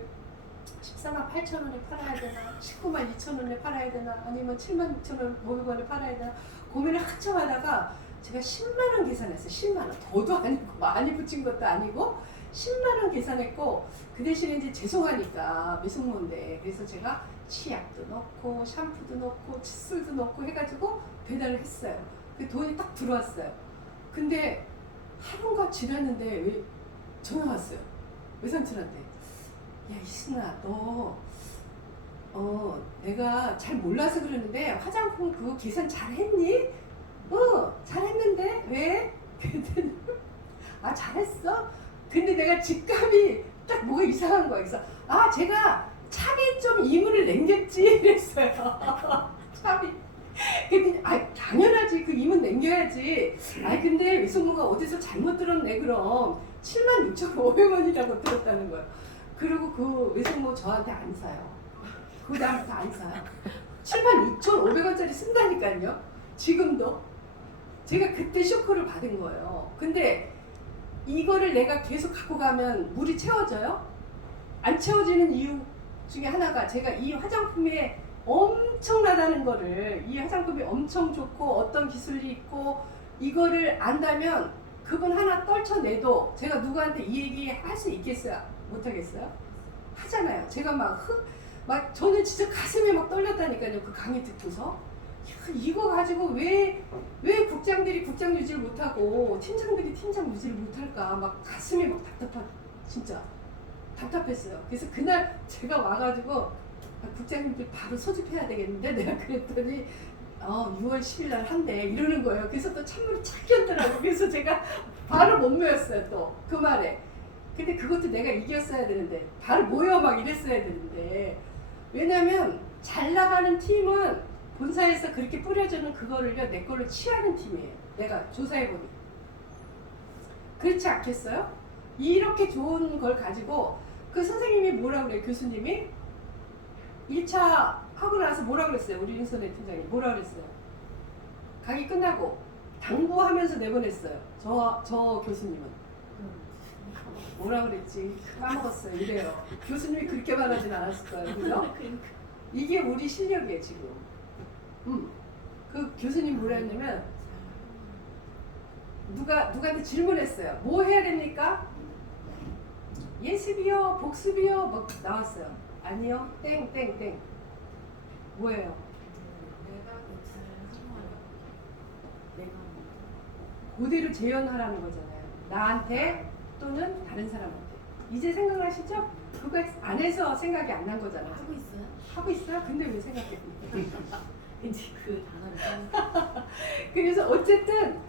14만 8천 원에 팔아야 되나 19만 2천 원에 팔아야 되나 아니면 7만 6천 원 500원에 팔아야 되나 고민을 한참 하다가 제가 10만 원 계산했어요. 10만 원. 더도 아니고 많이 붙인 것도 아니고 10만 원 계산했고 그 대신에 이제 죄송하니까 미숙모인데 그래서 제가 치약도 넣고 샴푸도 넣고 칫솔도 넣고 해가지고 배달을 했어요. 그 돈이 딱 들어왔어요. 근데 하루가 지났는데 왜 전화 왔어요. 외삼촌한테. 야 이순아 너 내가 잘 몰라서 그러는데 화장품 그거 계산 잘했니? 잘했는데 왜? 그랬더니 아 잘했어? 근데 내가 집값이 딱 뭐가 이상한 거야. 그래서 제가 차비 좀 이물을 남겼지 이랬어요. 차비. 그랬더니 당연하지 그 이문 남겨야지. 근데 외숙모가 어디서 잘못 들었네 그럼 76,500원이라고 들었다는 거예요. 그리고 그 외숙모 저한테 안 사요. 그 다음부터 안 사요. 76,500원짜리 쓴다니까요. 지금도. 제가 그때 쇼크를 받은 거예요. 근데 이거를 내가 계속 갖고 가면 물이 채워져요? 안 채워지는 이유 중에 하나가 제가 이 화장품에 엄청나다는 거를 이 화장품이 엄청 좋고 어떤 기술이 있고 이거를 안다면 그분 하나 떨쳐내도 제가 누구한테 이 얘기 할 수 있겠어요? 못하겠어요? 하잖아요. 제가 막 저는 진짜 가슴이 막 떨렸다니까요. 그 강의 듣고서 이거 가지고 왜 국장들이 국장 유지를 못하고 팀장들이 팀장 유지를 못할까 막 가슴이 막 진짜 답답했어요. 그래서 그날 제가 와가지고 국장님들 바로 소집해야 되겠는데 내가 그랬더니 6월 10일 날 한대 이러는 거예요. 그래서 또 찬물이 착 꼈더라고요. 그래서 제가 바로 못 모였어요. 또 그 말에. 근데 그것도 내가 이겼어야 되는데 바로 모여 막 이랬어야 되는데 왜냐면 잘 나가는 팀은 본사에서 그렇게 뿌려주는 그거를요 내 걸로 취하는 팀이에요. 내가 조사해보니 그렇지 않겠어요? 이렇게 좋은 걸 가지고 그 선생님이 뭐라 그래요? 교수님이 1차 하고 나서 뭐라 그랬어요? 우리 윤선혜 팀장이 뭐라 그랬어요? 강의 끝나고 당부하면서 내보냈어요. 저 교수님은 뭐라 그랬지? 까먹었어요. 이래요. 교수님이 그렇게 말하진 않았을 거예요. 그죠? 이게 우리 실력이에요 지금. 그 교수님 뭐라 했냐면 누구한테 질문했어요. 뭐 해야 됩니까? 예습이요? 복습이요? 막 나왔어요. 아니요. 땡땡땡. 뭐예요? 그대로 재현하라는 거잖아요. 나한테 또는 다른 사람한테. 이제 생각하시죠? 그거 안에서 생각이 안 난 거잖아요. 하고 있어요? 하고 있어요? 근데 왜 생각해? 왠지 그 단어를 그래서 어쨌든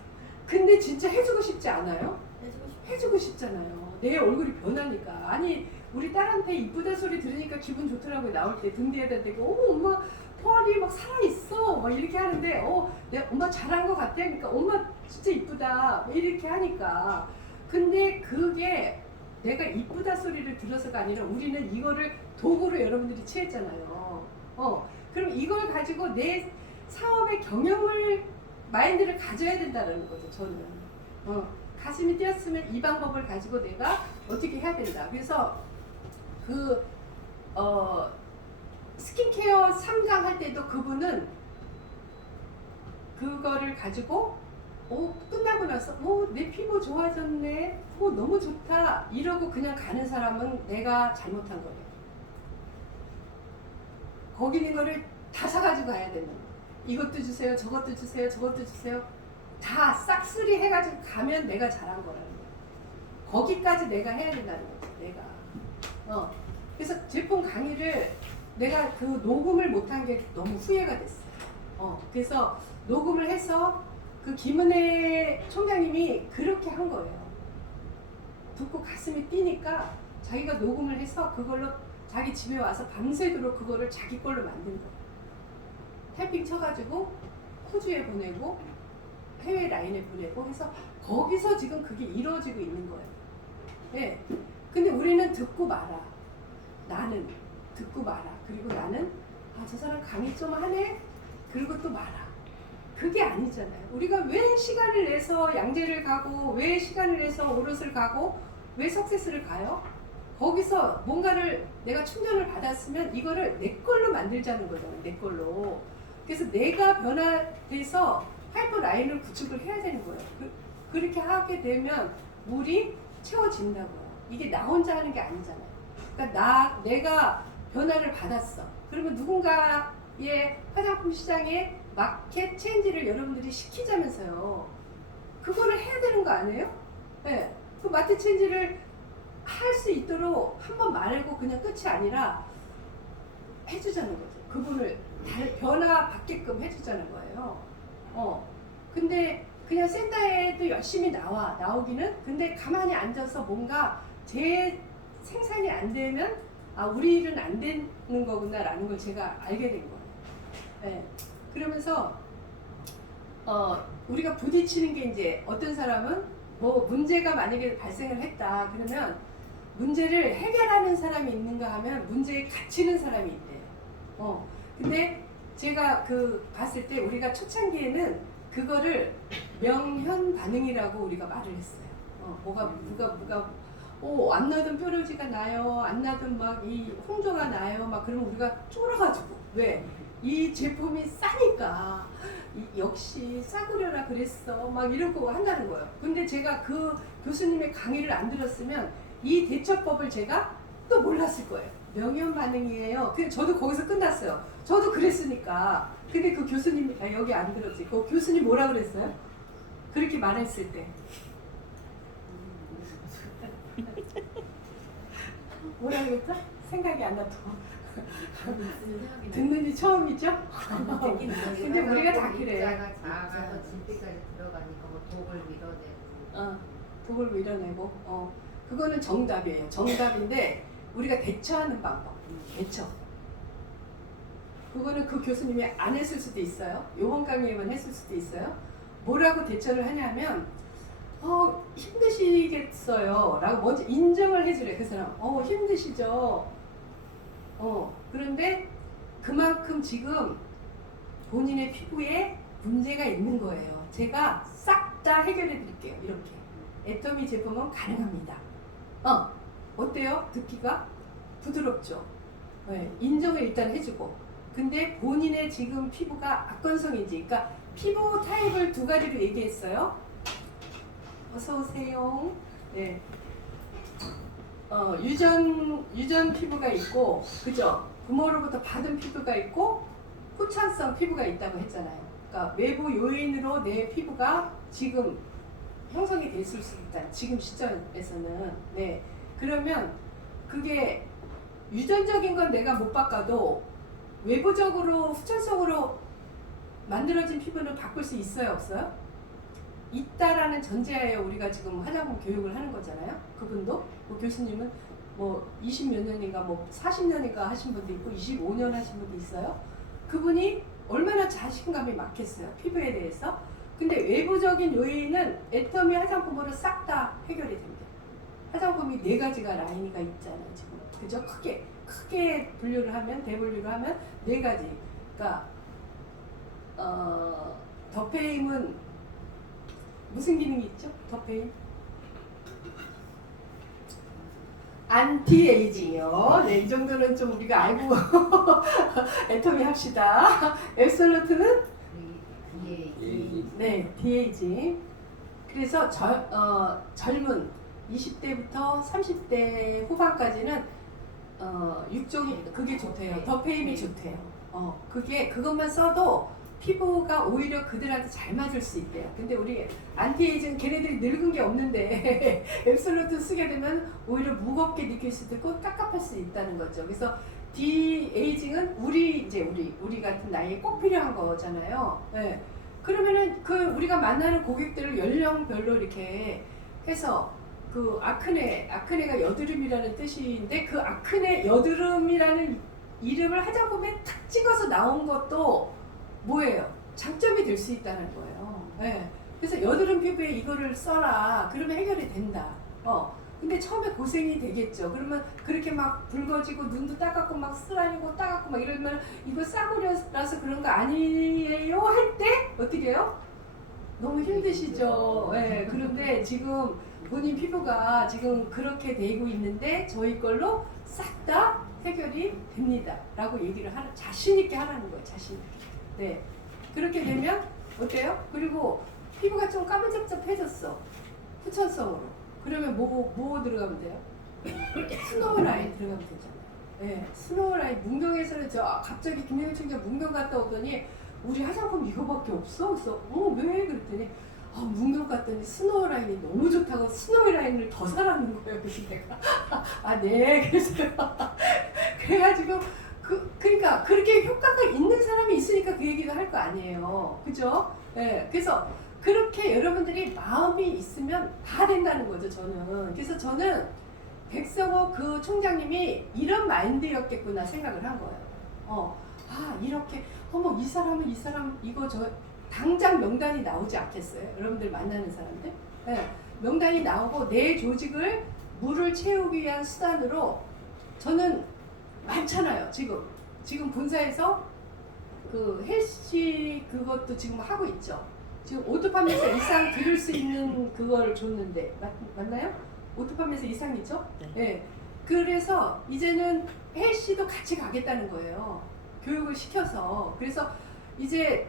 근데 진짜 해주고 싶지 않아요? 해주고 싶어. 해주고 싶잖아요. 내 얼굴이 변하니까. 아니 우리 딸한테 이쁘다 소리 들으니까 기분 좋더라고요. 나올 때 등 뒤에다 대고 오 엄마 펄이 막 살아있어 막 이렇게 하는데 내가 엄마 잘한 것 같아. 그러니까 엄마 진짜 이쁘다 이렇게 하니까. 근데 그게 내가 이쁘다 소리를 들어서가 아니라 우리는 이거를 도구로 여러분들이 취했잖아요. 그럼 이걸 가지고 내 사업의 경영을 마인드를 가져야 된다는 거죠. 저는 가슴이 뛰었으면 이 방법을 가지고 내가 어떻게 해야 된다. 그래서 스킨케어 3강 할 때도 그분은 그거를 가지고 끝나고 나서 내 피부 좋아졌네. 너무 좋다. 이러고 그냥 가는 사람은 내가 잘못한 거예요. 거기 있는 거를 다 사가지고 가야 되는 거예요. 이것도 주세요. 저것도 주세요. 저것도 주세요. 다 싹쓸이 해가지고 가면 내가 잘한 거라는 거예요. 거기까지 내가 해야 된다는 거죠. 내가. 그래서 제품 강의를 내가 그 녹음을 못한 게 너무 후회가 됐어요. 그래서 녹음을 해서 그 김은혜 총장님이 그렇게 한 거예요. 듣고 가슴이 뛰니까 자기가 녹음을 해서 그걸로 자기 집에 와서 밤새도록 그거를 자기 걸로 만든 거예요. 타이핑 쳐가지고 호주에 보내고 해외 라인에 보내고 해서 거기서 지금 그게 이루어지고 있는 거예요. 네. 근데 우리는 듣고 말아. 나는 듣고 말아. 그리고 나는 저 사람 강의 좀 하네. 그리고 또 말아. 그게 아니잖아요. 우리가 왜 시간을 내서 양재를 가고 왜 시간을 내서 오롯을 가고 왜 석세스를 가요? 거기서 뭔가를 내가 충전을 받았으면 이거를 내 걸로 만들자는 거잖아요. 내 걸로. 그래서 내가 변화돼서 파이프라인을 구축을 해야 되는 거예요. 그렇게 하게 되면 물이 채워진다고요. 이게 나 혼자 하는 게 아니잖아요. 그러니까 내가 변화를 받았어. 그러면 누군가의 화장품 시장에 마켓 체인지를 여러분들이 시키자면서요. 그거를 해야 되는 거 아니에요? 네. 그 마켓 체인지를 할 수 있도록 한번 말고 그냥 끝이 아니라 해주자는 거죠. 그분을 변화받게끔 해주자는 거예요. 근데 그냥 센터에도 열심히 나오기는 근데 가만히 앉아서 뭔가 제 생산이 안 되면 우리 일은 안 되는 거구나 라는 걸 제가 알게 된 거예요. 네. 그러면서 우리가 부딪히는 게 이제 어떤 사람은 뭐 문제가 만약에 발생을 했다 그러면 문제를 해결하는 사람이 있는가 하면 문제에 갇히는 사람이 있대요. 근데 제가 봤을 때 우리가 초창기에는 그거를 명현 반응이라고 우리가 말을 했어요. 뭐가 안 나던 뾰루지가 나요. 안 나던 막 이 홍조가 나요. 막 그러면 우리가 쫄아가지고 왜? 이 제품이 싸니까 역시 싸구려라 그랬어. 막 이러고 한다는 거예요. 근데 제가 그 교수님의 강의를 안 들었으면 이 대처법을 제가 또 몰랐을 거예요. 명현 반응이에요. 근데 저도 거기서 끝났어요. 저도 그랬으니까. 근데 그 교수님이 여기 안 들었지. 그 교수님 뭐라 그랬어요? 그렇게 말했을 때. 뭐라 그랬죠? 생각이 안 나도. 듣는 이 처음이죠? 근데 우리가 다 그래. 자가 작아서 진피까지 들어가니까 뭐 독을 밀어내고. 독을 밀어내고. 그거는 정답이에요. 정답인데 우리가 대처하는 방법. 대처. 그거는 그 교수님이 안 했을 수도 있어요. 요번 강의에만 했을 수도 있어요. 뭐라고 대처를 하냐면 힘드시겠어요 라고 먼저 인정을 해주래. 그 사람 힘드시죠. 그런데 그만큼 지금 본인의 피부에 문제가 있는 거예요. 제가 싹 다 해결해 드릴게요. 이렇게 애터미 제품은 가능합니다. 어때요? 듣기가 부드럽죠. 네, 인정을 일단 해주고, 근데 본인의 지금 피부가 악건성인지, 그러니까 피부 타입을 두 가지로 얘기했어요. 어서 오세요. 네. 유전 피부가 있고, 그죠? 부모로부터 받은 피부가 있고, 후천성 피부가 있다고 했잖아요. 그러니까 외부 요인으로 내 피부가 지금 형성이 됐을 수 있다. 지금 시점에서는. 네. 그러면 그게 유전적인 건 내가 못 바꿔도 외부적으로 후천성으로 만들어진 피부는 바꿀 수 있어요, 없어요? 있다라는 전제하에 우리가 지금 화장품 교육을 하는 거잖아요. 그분도 그 교수님은 뭐 20몇 년인가 뭐 40년인가 하신 분도 있고 25년 하신 분도 있어요. 그분이 얼마나 자신감이 많겠어요, 피부에 대해서. 근데 외부적인 요인은 애터미 화장품으로 싹 다 해결이 됩니다. 화장품이 4가지가 라인이가 있잖아요, 지금. 그죠? 크게 분류를 하면, 대분류를 하면 4가지. 그러니까 더페임은 무슨 기능이 있죠? 더페임? 안티에이징이요. 네, 이 정도는 좀 우리가 알고 애터미 합시다. 앱솔루트는? 네, 디에이징. 그래서 젊은 20대부터 30대 후반까지는 육종이 그게 좋대요. 더페임이 좋대요. 그것만 써도 피부가 오히려 그들한테 잘 맞을 수 있대요. 근데 우리 안티에이징 걔네들이 늙은 게 없는데 앱솔루트 쓰게 되면 오히려 무겁게 느낄 수도 있고 깝깝할 수 있다는 거죠. 그래서 디에이징은 우리 같은 나이에 꼭 필요한 거잖아요. 네. 그러면은 우리가 만나는 고객들을 연령별로 이렇게 해서 그 아크네가 여드름이라는 뜻인데 그 아크네 여드름이라는 이름을 화장품에 탁 찍어서 나온 것도 뭐예요? 장점이 될 수 있다는 거예요. 네. 그래서 여드름 피부에 이거를 써라. 그러면 해결이 된다. 근데 처음에 고생이 되겠죠. 그러면 그렇게 막 붉어지고 눈도 따갑고 막 쓰라리고 따갑고 막 이러면 이거 싸구려라서 그런 거 아니에요? 할 때 어떻게 해요? 너무 힘드시죠. 네. 그런데 지금 본인 피부가 지금 그렇게 되고 있는데 저희 걸로 싹 다 해결이 됩니다. 라고 얘기를 자신 있게 하라는 거예요. 자신 있게. 네. 그렇게 되면 어때요? 그리고 피부가 좀 까무잡잡해졌어. 후천성으로. 그러면 뭐 들어가면 돼요? 스노우 라인 들어가면 되잖아요. 네. 스노우 라인. 문경에서는 갑자기 김영희 총장 문경 갔다 오더니 우리 화장품 이거밖에 없어? 그래서 왜? 그랬더니 문경 갔더니 스노우 라인이 너무 좋다고 스노우 라인을 더 사라는 거예요. 그래서 내가 네. 그래서 그래가지고 그러니까 그렇게 효과가 있는 사람이 있으니까 그 얘기도 할 거 아니에요. 그죠? 네. 그래서 그렇게 여러분들이 마음이 있으면 다 된다는 거죠, 저는. 그래서 저는 백성호 그 총장님이 이런 마인드였겠구나 생각을 한 거예요. 이렇게 이 사람 이거 당장 명단이 나오지 않겠어요? 여러분들 만나는 사람들? 네. 명단이 나오고 내 조직을 물을 채우기 위한 수단으로 저는 많잖아요. 지금 본사에서 그 헬시 그것도 지금 하고 있죠. 지금 오토팜에서 이상 들을 수 있는 그걸 줬는데 맞나요? 오토팜에서 이상이죠? 네. 그래서 이제는 헬시도 같이 가겠다는 거예요. 교육을 시켜서. 그래서 이제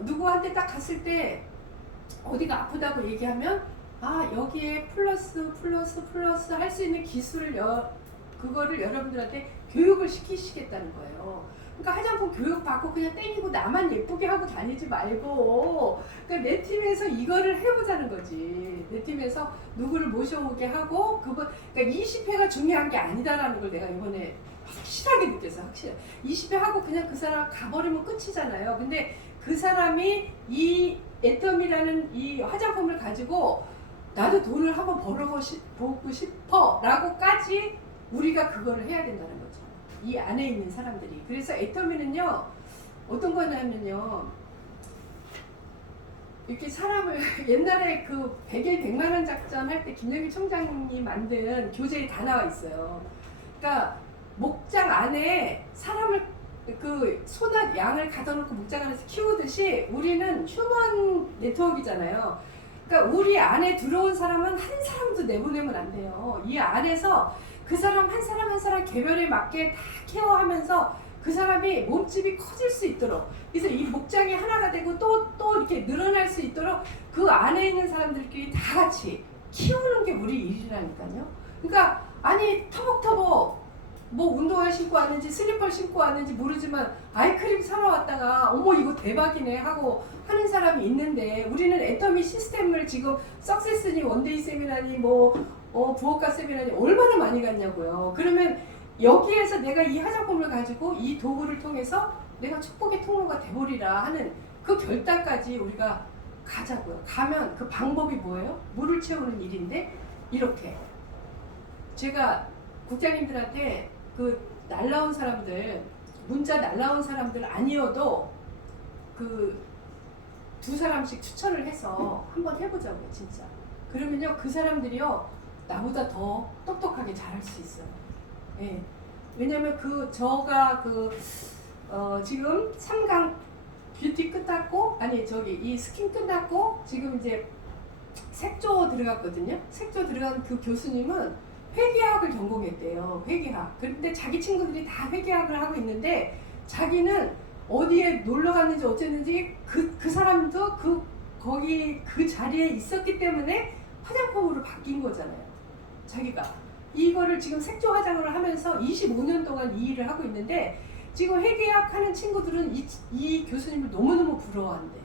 누구한테 딱 갔을 때 어디가 아프다고 얘기하면 여기에 플러스 할 수 있는 기술을 그거를 여러분들한테 교육을 시키시겠다는 거예요. 그러니까 화장품 교육 받고 그냥 땡기고 나만 예쁘게 하고 다니지 말고, 그러니까 내 팀에서 이거를 해보자는 거지. 내 팀에서 누구를 모셔오게 하고 그러니까 20회가 중요한 게 아니다라는 걸 내가 이번에 확실하게 느꼈어요. 확실하게. 20회 하고 그냥 그 사람 가버리면 끝이잖아요. 근데 그 사람이 이 애텀이라는 이 화장품을 가지고 나도 돈을 한번 벌어보고 싶어 라고까지 우리가 그거를 해야 된다는 거죠. 이 안에 있는 사람들이. 그래서 애터미는요 어떤 거냐면요 이렇게 사람을 옛날에 그 100일 100만 원 작전 할 때 김영기 총장님이 만든 교재에 다 나와 있어요. 그러니까 목장 안에 사람을 그 소나 양을 가둬놓고 목장 안에서 키우듯이 우리는 휴먼 네트워크잖아요. 그러니까 우리 안에 들어온 사람은 한 사람도 내보내면 안 돼요. 이 안에서 그 사람 한 사람 한 사람 개별에 맞게 다 케어하면서 그 사람이 몸집이 커질 수 있도록 그래서 이 목장이 하나가 되고 또 이렇게 늘어날 수 있도록 그 안에 있는 사람들끼리 다 같이 키우는 게 우리 일이라니까요. 그러니까 아니 터벅터벅 뭐 운동화 신고 왔는지 슬리퍼 신고 왔는지 모르지만 아이크림 사러 왔다가 어머 이거 대박이네 하고 하는 사람이 있는데 우리는 애터미 시스템을 지금 석세스니 원데이 세미나니 뭐 부엌가 세미나니 얼마나 많이 갔냐고요. 그러면 여기에서 내가 이 화장품을 가지고 이 도구를 통해서 내가 축복의 통로가 돼버리라 하는 그 결단까지 우리가 가자고요. 가면 그 방법이 뭐예요? 물을 채우는 일인데 이렇게 제가 국장님들한테 그 날라온 사람들 문자 날라온 사람들 아니어도 그 2사람씩 추천을 해서 한번 해보자고요. 진짜. 그러면요 그 사람들이요 나보다 더 똑똑하게 잘할 수 있어요. 예. 왜냐면 저가 지금 3강 뷰티 끝났고 이 스킨 끝났고 지금 이제 색조 들어갔거든요. 색조 들어간 그 교수님은 회계학을 전공했대요. 회계학. 그런데 자기 친구들이 다 회계학을 하고 있는데 자기는 어디에 놀러 갔는지 어쨌는지 그 사람도 거기 그 자리에 있었기 때문에 화장품으로 바뀐 거잖아요. 자기가 이거를 지금 색조 화장을 하면서 25년 동안 이 일을 하고 있는데 지금 회계학 하는 친구들은 이 교수님을 너무너무 부러워한대.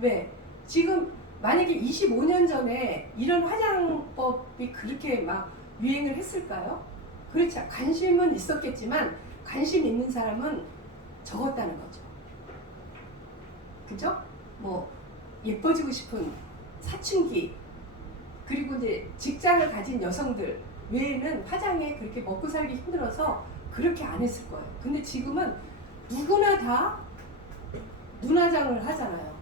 왜? 지금 만약에 25년 전에 이런 화장법이 그렇게 막 유행을 했을까요? 그렇지. 관심은 있었겠지만 관심 있는 사람은 적었다는 거죠. 그죠? 뭐 예뻐지고 싶은 사춘기 그리고 이제 직장을 가진 여성들 외에는 화장에 그렇게 먹고 살기 힘들어서 그렇게 안 했을 거예요. 근데 지금은 누구나 다 눈화장을 하잖아요.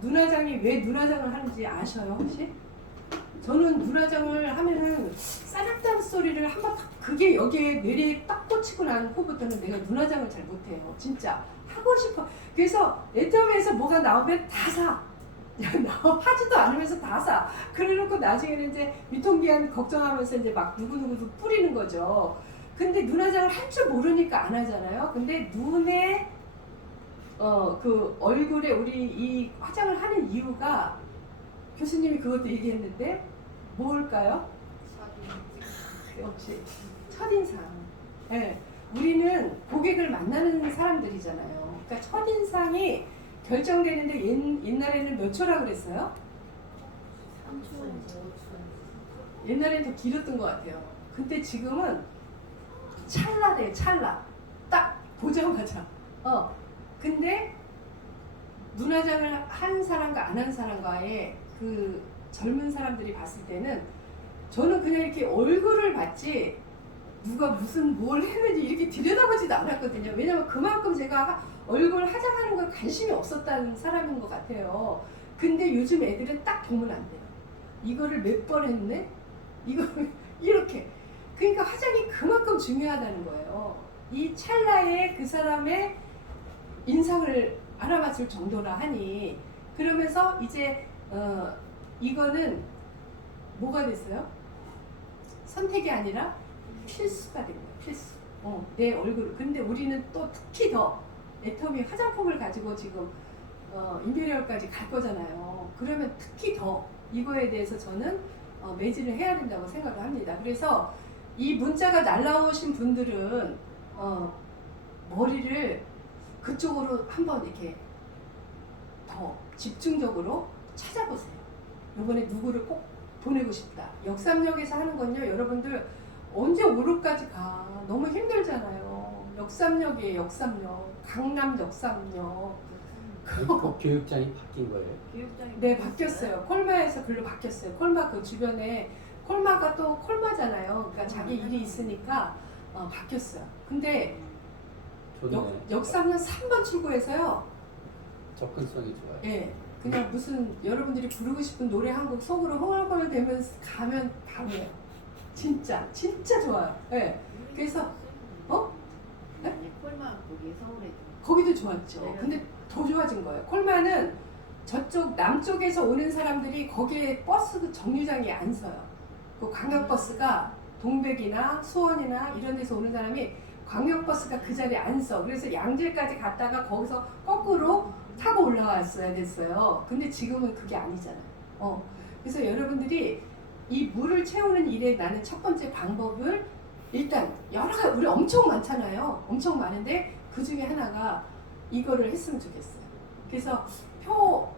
눈화장이 왜 눈화장을 하는지 아셔요 혹시? 저는 눈화장을 하면은 싸납다는 소리를 한번 그게 여기에 뇌리에 딱 꽂히고 난 후부터는 내가 눈화장을 잘 못해요. 진짜 하고 싶어. 그래서 애터미에서 뭐가 나오면 다 사. 하지도 않으면서 다 사. 그래놓고 나중에는 이제 유통기한 걱정하면서 이제 막 누구누구도 뿌리는 거죠. 근데 눈화장을 할 줄 모르니까 안 하잖아요. 근데 눈에 그 얼굴에 우리 이 화장을 하는 이유가 교수님이 그것도 얘기했는데 뭘까요? 역시 첫인상. 네. 우리는 고객을 만나는 사람들이잖아요. 그러니까 첫인상이 결정되는데 옛날에는 몇 초라고 그랬어요? 3초, 5초. 옛날에는 더 길었던 것 같아요. 근데 지금은 찰나래요. 찰나. 딱 보자마자. 근데 눈화장을 한 사람과 안 한 사람과의 그 젊은 사람들이 봤을 때는 저는 그냥 이렇게 얼굴을 봤지 누가 무슨 뭘 했는지 이렇게 들여다보지도 않았거든요. 왜냐면 그만큼 제가 얼굴 화장하는 걸 관심이 없었다는 사람인 것 같아요. 근데 요즘 애들은 딱 보면 안 돼요. 이거를 몇 번 했네? 이거를 이렇게. 그러니까 화장이 그만큼 중요하다는 거예요. 이 찰나에 그 사람의 인상을 알아맞을 정도라 하니 그러면서 이제 이거는 뭐가 됐어요? 선택이 아니라 필수가 된 거예요. 필수. 내 얼굴. 근데 우리는 또 특히 더 애터미 화장품을 가지고 지금 임페리얼까지 갈 거잖아요. 그러면 특히 더 이거에 대해서 저는 매진을 해야 된다고 생각을 합니다. 그래서 이 문자가 날라오신 분들은 머리를 그쪽으로 한번 이렇게 더 집중적으로 찾아보세요. 이번에 누구를 꼭 보내고 싶다. 역삼역에서 하는 건요, 여러분들 언제 5루까지 가. 너무 힘들잖아요. 역삼역이에요. 역삼역. 강남 역삼역. 그 교육장이 바뀐 거예요. 교육장이 네, 바뀌었어요. 콜마에서 글로 바뀌었어요. 콜마 그 주변에 콜마가 또 콜마잖아요. 그러니까 자기 일이 있으니까 바뀌었어요. 근데 좋네. 역삼역 3번 출구에서요. 접근성이 좋아요. 예, 그냥 무슨 여러분들이 부르고 싶은 노래 한 곡 속으로 흥얼거려 대면서 가면 바로요. 진짜 좋아요. 예, 그래서 네? 아니 콜마 거기 서울에 거기도 좋았죠. 네. 근데 더 좋아진 거예요. 콜마는 저쪽 남쪽에서 오는 사람들이 거기에 버스도 정류장에 안 서요. 그 광역버스가 동백이나 수원이나 이런 데서 오는 사람이 광역버스가 그 자리에 안 서. 그래서 양질까지 갔다가 거기서 거꾸로 타고 올라왔어야 됐어요. 근데 지금은 그게 아니잖아요. 그래서 여러분들이 이 물을 채우는 일에 나는 첫 번째 방법을 일단 여러 가지 우리 엄청 많잖아요. 엄청 많은데 그 중에 하나가 이거를 했으면 좋겠어요. 그래서 표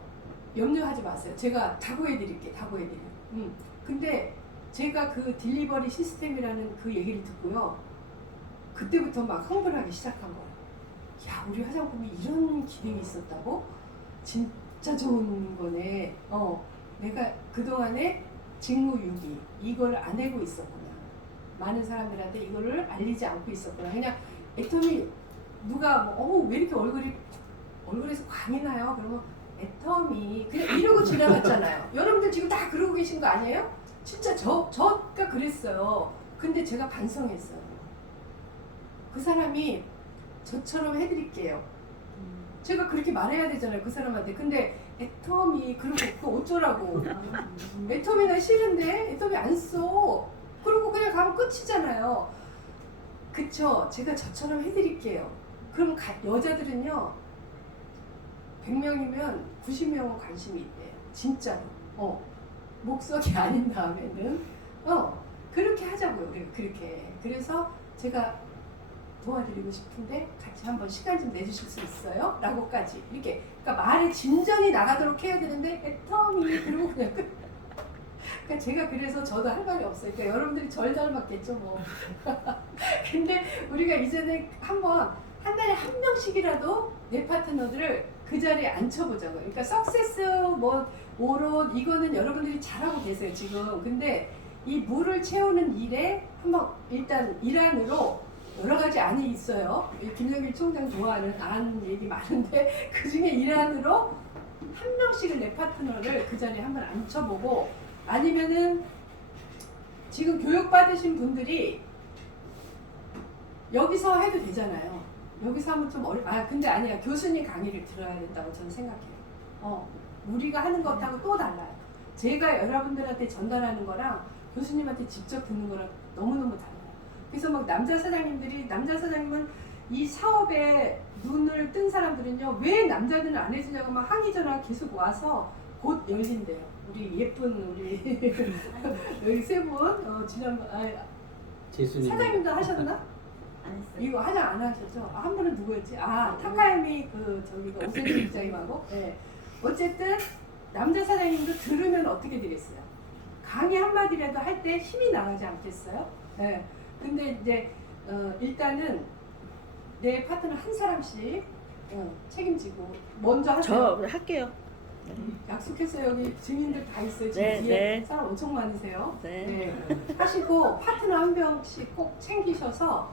염려하지 마세요. 제가 다 구해드릴게요. 다 구해드려요. 근데 제가 그 딜리버리 시스템이라는 그 얘기를 듣고요. 그때부터 막 흥분하기 시작한 거예요. 야, 우리 화장품이 이런 기능이 있었다고? 진짜 좋은 거네. 내가 그동안에 직무유기 이걸 안 해고 있었구나. 많은 사람들한테 이거를 알리지 않고 있었구나. 그냥 애텀이 누가 왜 이렇게 얼굴에서 광이 나요? 그러면 애텀이 그냥 이러고 지나갔잖아요. 여러분들 지금 다 그러고 계신 거 아니에요? 진짜 저가 그랬어요. 근데 제가 반성했어요. 그 사람이 저처럼 해드릴게요. 제가 그렇게 말해야 되잖아요. 그 사람한테. 근데 애텀이 그러고 그 어쩌라고. 애텀이 나 싫은데 애텀이 안 써. 그러고 그냥 가면 끝이잖아요. 그쵸? 제가 저처럼 해드릴게요. 그럼 여자들은요 100명이면 90명은 관심이 있대요. 진짜로. 목석이 아닌 다음에는 그렇게 하자고요. 그렇게. 그래서 제가 도와드리고 싶은데 같이 한번 시간 좀 내주실 수 있어요? 라고까지 이렇게. 그러니까 말에 진정이 나가도록 해야 되는데 애텀이 그러고 그냥 끝. 그러니까 제가 그래서 저도 할 말이 없어요. 그러니까 여러분들이 절 닮았겠죠 뭐. 근데 우리가 이제는 한번 한 달에 한 명씩이라도 내 파트너들을 그 자리에 앉혀보자고요. 그러니까 석세스 오롯 이거는 여러분들이 잘하고 계세요 지금. 근데 이 물을 채우는 일에 한번 일단 일환으로 여러 가지 안이 있어요. 김정일 총장 좋아하는 안 얘기 많은데 그 중에 일환으로 한 명씩을 내 파트너를 그 자리에 한번 앉혀보고, 아니면은 지금 교육받으신 분들이 여기서 해도 되잖아요. 여기서 하면 좀 근데 아니야. 교수님 강의를 들어야 된다고 저는 생각해요. 우리가 하는 것하고 또 달라요. 제가 여러분들한테 전달하는 거랑 교수님한테 직접 듣는 거랑 너무너무 달라요. 그래서 막 남자 사장님은 이 사업에 눈을 뜬 사람들은요, 왜 남자들은 안 해주냐고 막 항의 전화 계속 와서 곧 열린대요. 우리 예쁜 우리 여기 세 분 지난번 재수님 사장님도 하셨나? 안 했어요. 이거 화장 안 하셨죠? 한 분은 누구였지? 타카야미 저기가 오세훈 국장님하고. 네. 어쨌든 남자 사장님도 들으면 어떻게 되겠어요? 강의 한마디라도 할 때 힘이 나가지 않겠어요? 네. 근데 이제 일단은 내 파트너 한 사람씩 책임지고 먼저 하세요. 저 할게요. 약속했어요. 여기 증인들 다 있어요. 지금 네, 뒤에 네. 사람 엄청 많으세요. 네. 하시고 파트너 한 명씩 꼭 챙기셔서,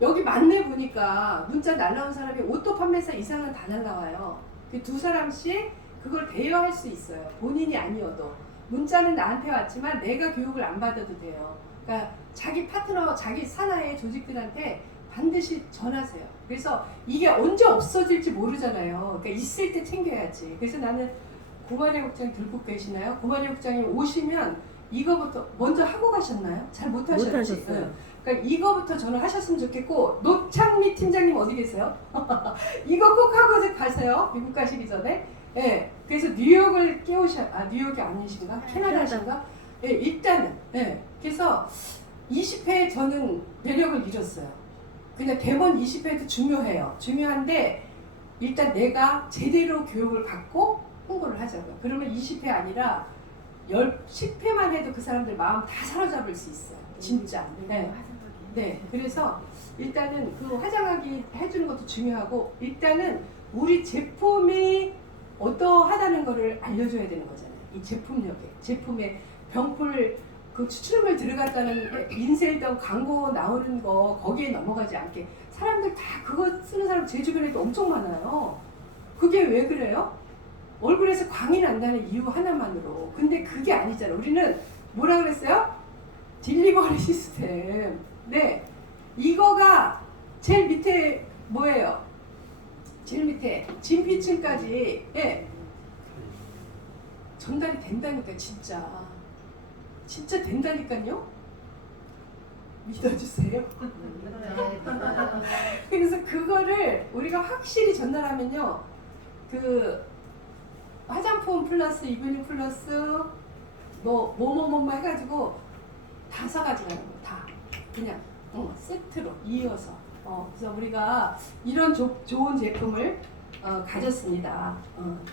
여기 만내 보니까 문자 날라온 사람이 오토 판매사 이상은 다 날라와요. 그 두 사람씩 그걸 대여할 수 있어요. 본인이 아니어도. 문자는 나한테 왔지만 내가 교육을 안 받아도 돼요. 그러니까 자기 파트너, 자기 산하의 조직들한테 반드시 전하세요. 그래서 이게 언제 없어질지 모르잖아요. 그러니까 있을 때 챙겨야지. 그래서 나는 고마리 국장 들고 계시나요? 고마리 국장님 오시면 이거부터 먼저 하고 가셨나요? 잘 못하셨지? 못하셨어요. 그러니까 이거부터 저는 하셨으면 좋겠고, 노창미 팀장님 어디 계세요? 이거 꼭 하고 가세요. 미국 가시기 전에. 네. 그래서 뉴욕을 뉴욕이 아니신가? 캐나다신가? 네, 일단은. 네. 그래서 20회 저는 매력을 잃었어요. 그냥 대본 20회도 중요해요. 중요한데 일단 내가 제대로 교육을 받고 홍보를 하자고요. 그러면 20회 아니라 10회만 해도 그 사람들 마음 다 사로잡을 수 있어요. 진짜. 네. 네, 그래서 일단은 그 화장하기 해주는 것도 중요하고 일단은 우리 제품이 어떠하다는 거를 알려줘야 되는 거잖아요. 이 제품력에 제품에 병풀 그 추출물 들어갔다는 인쇄했던 광고 나오는 거 거기에 넘어가지 않게 사람들 다 그거 쓰는 사람 제 주변에도 엄청 많아요. 그게 왜 그래요? 얼굴에서 광이 난다는 이유 하나만으로. 근데 그게 아니잖아. 우리는 뭐라 그랬어요? 딜리버리 시스템. 네, 이거가 제일 밑에 뭐예요? 제일 밑에 진피층까지 예, 전달이 된다니까 진짜 된다니까요. 믿어주세요. 그래서 그거를 우리가 확실히 전달하면요, 그 화장품 플러스 이브닝 플러스 뭐뭐뭐뭐 해가지고 5가지가 나는 거 다 그냥 세트로 이어서 그래서 우리가 이런 좋은 제품을 가졌습니다.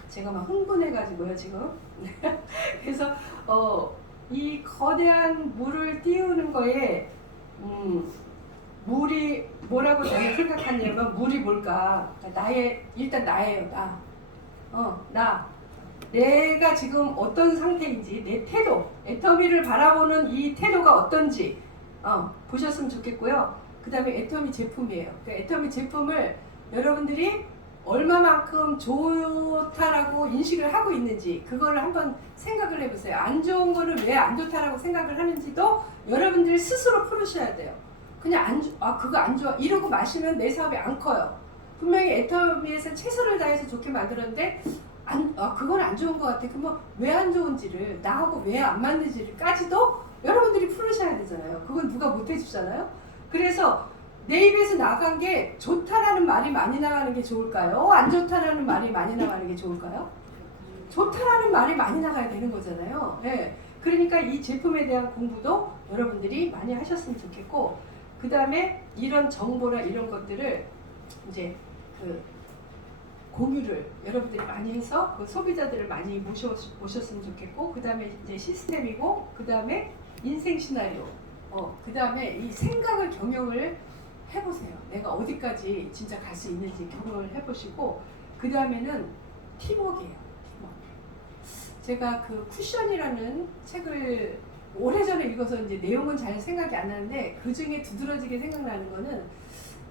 제가 막 흥분해가지고요 지금. 그래서 이 거대한 물을 띄우는 거에 물이 뭐라고 저는 생각하냐면 물이 뭘까? 일단 나예요. 나. 내가 지금 어떤 상태인지 내 태도, 애터미를 바라보는 이 태도가 어떤지 보셨으면 좋겠고요. 그 다음에 애터미 제품이에요. 그러니까 애터미 제품을 여러분들이 얼마만큼 좋다라고 인식을 하고 있는지 그거를 한번 생각을 해보세요. 안 좋은 거를 왜 안 좋다라고 생각을 하는지도 여러분들이 스스로 풀으셔야 돼요. 그냥 그거 안 좋아 이러고 마시면 내 사업이 안 커요. 분명히 애터미에서 최선을 다해서 좋게 만들었는데 그건 안 좋은 것 같아. 그러면 왜 안 좋은지를 나하고 왜 안 맞는지를까지도 여러분들이 풀으셔야 되잖아요. 그건 누가 못 해주잖아요. 그래서 내 입에서 나간 게 좋다라는 말이 많이 나가는 게 좋을까요? 안 좋다라는 말이 많이 나가는 게 좋을까요? 좋다라는 말이 많이 나가야 되는 거잖아요. 네. 그러니까 이 제품에 대한 공부도 여러분들이 많이 하셨으면 좋겠고, 그 다음에 이런 정보나 이런 것들을 이제 공유를 여러분들이 많이 해서 그 소비자들을 많이 모셨으면 좋겠고, 그 다음에 이제 시스템이고, 그 다음에 인생 시나리오, 그 다음에 이 생각을 경영을 해보세요. 내가 어디까지 진짜 갈 수 있는지 경험을 해보시고, 그 다음에는 팀워크예요. 팀워크. 제가 그 쿠션이라는 책을 오래전에 읽어서 이제 내용은 잘 생각이 안 나는데 그 중에 두드러지게 생각나는 거는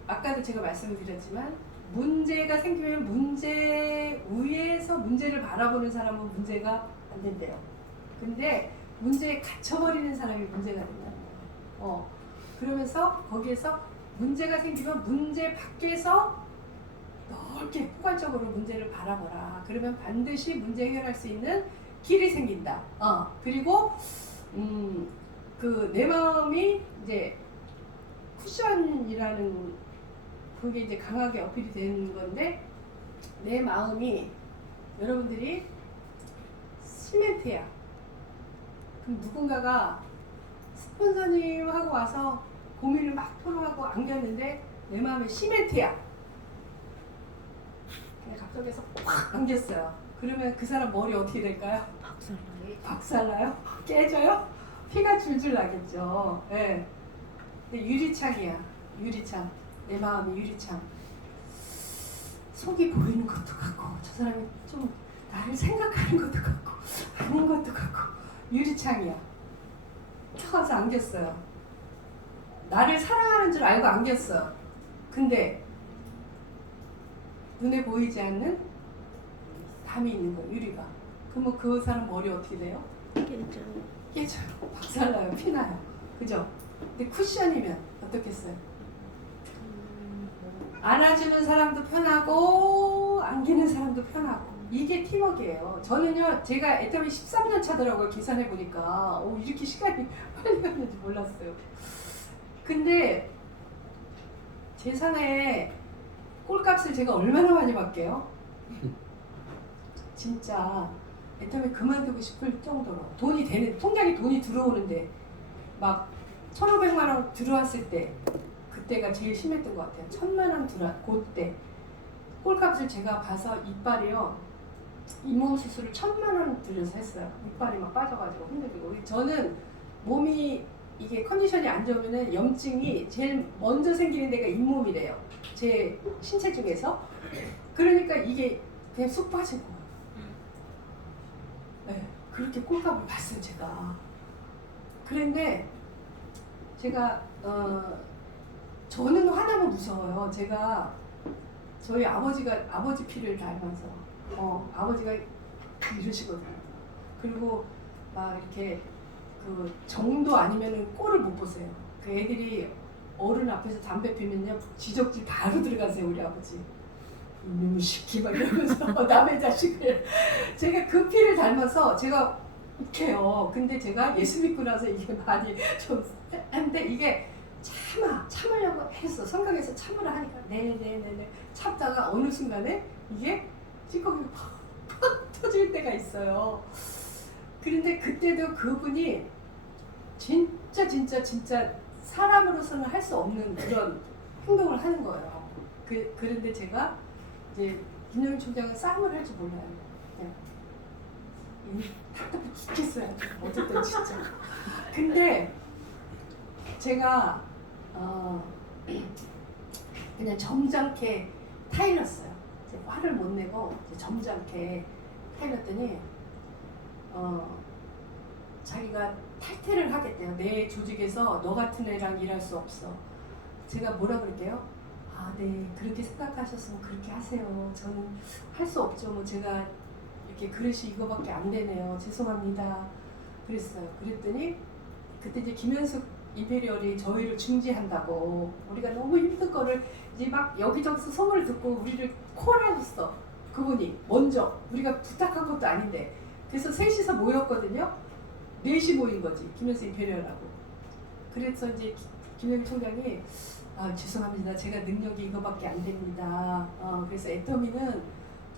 아까도 제가 말씀을 드렸지만 문제가 생기면 문제 위에서 문제를 바라보는 사람은 문제가 안 된대요. 근데 문제에 갇혀버리는 사람이 문제가 된다는 거예요. 그러면서 거기에서 문제가 생기면 문제 밖에서 넓게 포괄적으로 문제를 바라보라. 그러면 반드시 문제 해결할 수 있는 길이 생긴다. 그리고 그 내 마음이 이제 쿠션이라는 그게 이제 강하게 어필이 되는 건데, 내 마음이 여러분들이 시멘트야. 그럼 누군가가 스폰서님하고 와서 고민을 막 토로하고 안겼는데 내 마음에 시멘트야. 그냥 갑자기서 확 안겼어요. 그러면 그 사람 머리 어떻게 될까요? 박살나요? 깨져요? 피가 줄줄 나겠죠. 네. 근데 유리창이야. 유리창. 내 마음이 유리창. 속이 보이는 것도 같고, 저 사람이 좀 나를 생각하는 것도 같고, 아닌 것도 같고, 유리창이야. 탁 와서 안겼어요. 나를 사랑하는 줄 알고 안겼어. 근데 눈에 보이지 않는 담이 있는 거예요, 유리가. 그러면 그 사람 머리 어떻게 돼요? 깨져요. 박살나요. 피나요. 그죠? 근데 쿠션이면 어떻겠어요? 안아주는 사람도 편하고 안기는 사람도 편하고, 이게 팀워크예요. 저는요, 제가 애터미 13년 차더라고요. 계산해 보니까 이렇게 시간이 빨리 갔는지 몰랐어요. 근데 제 산에 꼴값을 제가 얼마나 많이 받게요? 진짜 애터미 그만두고 싶을 정도로 돈이 되는, 통장에 돈이 들어오는데 막 1,500만 원 들어왔을 때, 그때가 제일 심했던 것 같아요. 1,000만 원 그때 꼴값을 제가 봐서 이빨이요, 잇몸 수술을 1,000만 원 들여서 했어요. 이빨이 막 빠져가지고 힘들고. 저는 몸이 이게 컨디션이 안 좋으면은 염증이 제일 먼저 생기는 데가 잇몸이래요. 제 신체 중에서. 그러니까 이게 그냥 쑥 빠진 거예요. 네, 그렇게 꼴값을 봤어요 제가. 그런데 제가 저는 하나만 무서워요. 제가 저희 아버지 피를 닮아서 아버지가 이러시거든요. 그리고 막 이렇게 그 정도 아니면은 꼴을 못 보세요. 그 애들이 어른 앞에서 담배 피면요 지적질 바로 들어가세요 우리 아버지. 이놈의 시키 막 이러면서 남의 자식을. 제가 그 피를 닮아서 제가 욱해요. 근데 제가 예수 믿고 나서 이게 많이 좀 근데 이게 참으려고 했어. 성경에서 참으라 하니까 네네네네 참다가 어느 순간에 이게 찌꺼기가 팍 터질 때가 있어요. 그런데 그때도 그분이 진짜 사람으로서는 할 수 없는 그런 행동을 하는 거예요. 그런데 제가 이제 김영일 총장은 싸움을 할 줄 몰라요. 그냥 답답해 죽겠어요. 어쨌든 진짜. 근데 제가 그냥 점잖게 타일렀어요. 화를 못 내고 점잖게 타일렀더니 자기가 탈퇴를 하겠대요. 내 조직에서 너 같은 애랑 일할 수 없어. 제가 뭐라 그럴게요? 아, 네, 그렇게 생각하셨으면 그렇게 하세요. 저는 할 수 없죠. 뭐 제가 이렇게 그릇이 이거밖에 안 되네요. 죄송합니다. 그랬어요. 그랬더니 그때 이제 김현숙 임페리얼이 저희를 중지한다고 우리가 너무 힘든 거를 이제 막 여기저기서 소문을 듣고 우리를 콜해줬어. 그분이 먼저 우리가 부탁한 것도 아닌데 그래서 셋이서 모였거든요. 넷이 모인 거지. 김현숙 임페리얼하고. 그래서 이제 김영일 총장이 죄송합니다. 제가 능력이 이거밖에 안 됩니다. 그래서 애터미는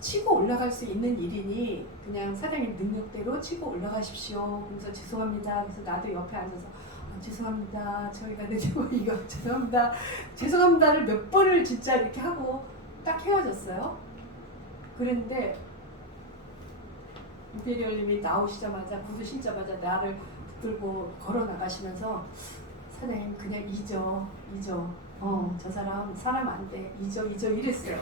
치고 올라갈 수 있는 일이니 그냥 사장님 능력대로 치고 올라가십시오. 그래서 죄송합니다. 그래서 나도 옆에 앉아서 죄송합니다. 저희가 늦고 이거 죄송합니다를 몇 번을 진짜 이렇게 하고 딱 헤어졌어요. 그런데 임페리얼님이 나오시자마자 구두 신자마자 나를 붙들고 걸어 나가시면서 사장님 그냥 잊어. 저 사람 안 돼. 잊어 이랬어요.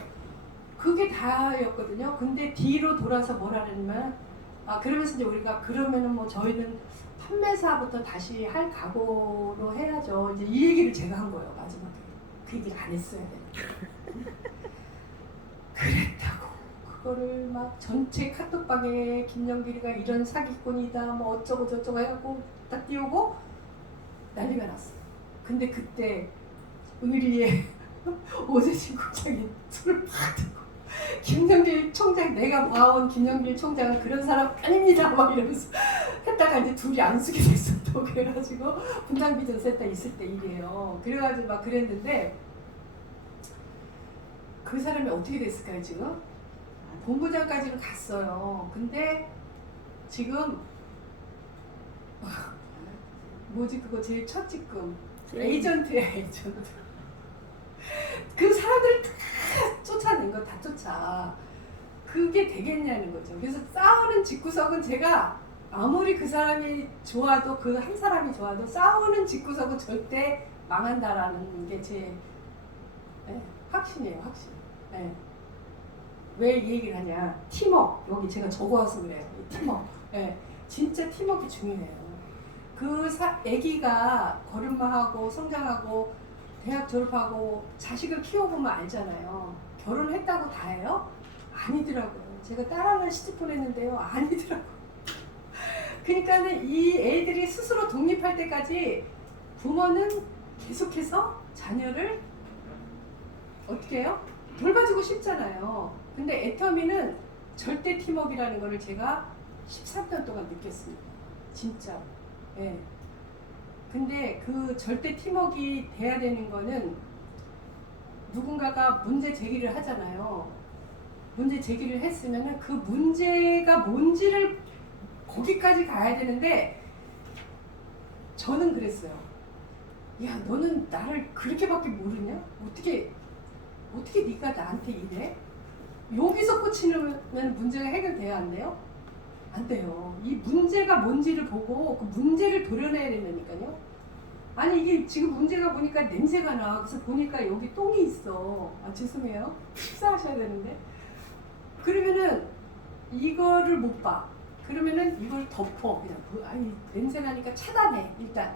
그게 다였거든요. 근데 뒤로 돌아서 뭐라 그러냐면 그러면서 이제 우리가 그러면은 뭐 저희는 판매사부터 다시 할 각오로 해야죠. 이제 이 얘기를 제가 한 거예요. 마지막에. 그 얘기를 안 했어야 돼. 그랬다고. 그거를 막 전체 카톡방에 김영길이가 이런 사기꾼이다 뭐 어쩌고 저쩌고 해갖고 딱 띄우고 난리가 났어. 근데 그때 의리에 오세진 국장이 술을 팍 들고 김영길 총장 내가 봐온 김영길 총장은 그런 사람 아닙니다 막 이러면서 했다가 이제 둘이 안쓰게 됐어. 또 그래가지고 분당비전센터 있을 때 일이에요. 그래가지고 막 그랬는데 그 사람이 어떻게 됐을까요 지금? 본부장까지는 갔어요. 근데 지금 뭐지 그거 제일 첫 직급 에이전트야 에이전트. 그 사람들 다 쫓아낸 거 다 쫓아. 그게 되겠냐는 거죠. 그래서 싸우는 집구석은 제가 아무리 그 사람이 좋아도 그 한 사람이 좋아도 싸우는 집구석은 절대 망한다라는 게 제 확신이에요. 확신. 네. 왜 이 얘기를 하냐? 팀워크. 여기 제가 적어와서 그래요. 팀워크. 네. 진짜 팀워크가 중요해요. 애기가 걸음마하고 성장하고 대학 졸업하고 자식을 키워보면 알잖아요. 결혼했다고 다 해요? 아니더라고요. 제가 딸아이를 시집 보냈는데요. 아니더라고요. 그러니까는 이 애들이 스스로 독립할 때까지 부모는 계속해서 자녀를 어떻게 해요? 돌봐주고 싶잖아요. 근데 애터미는 절대 팀워크라는 거를 제가 13년 동안 느꼈습니다. 진짜. 예. 근데 그 절대 팀워크 돼야 되는 거는 누군가가 문제 제기를 하잖아요. 문제 제기를 했으면은 그 문제가 뭔지를 거기까지 가야 되는데 저는 그랬어요. 야, 너는 나를 그렇게밖에 모르냐? 어떻게 네가 나한테 이래? 여기서 꽂히면 문제가 해결돼야 안 돼요? 안 돼요. 이 문제가 뭔지를 보고 그 문제를 도려내야 된다니까요. 아니 이게 지금 문제가 보니까 냄새가 나. 그래서 보니까 여기 똥이 있어. 아 죄송해요. 식사하셔야 되는데. 그러면은 이거를 못 봐. 그러면은 이걸 덮어. 그냥 아니 냄새 나니까 차단해. 일단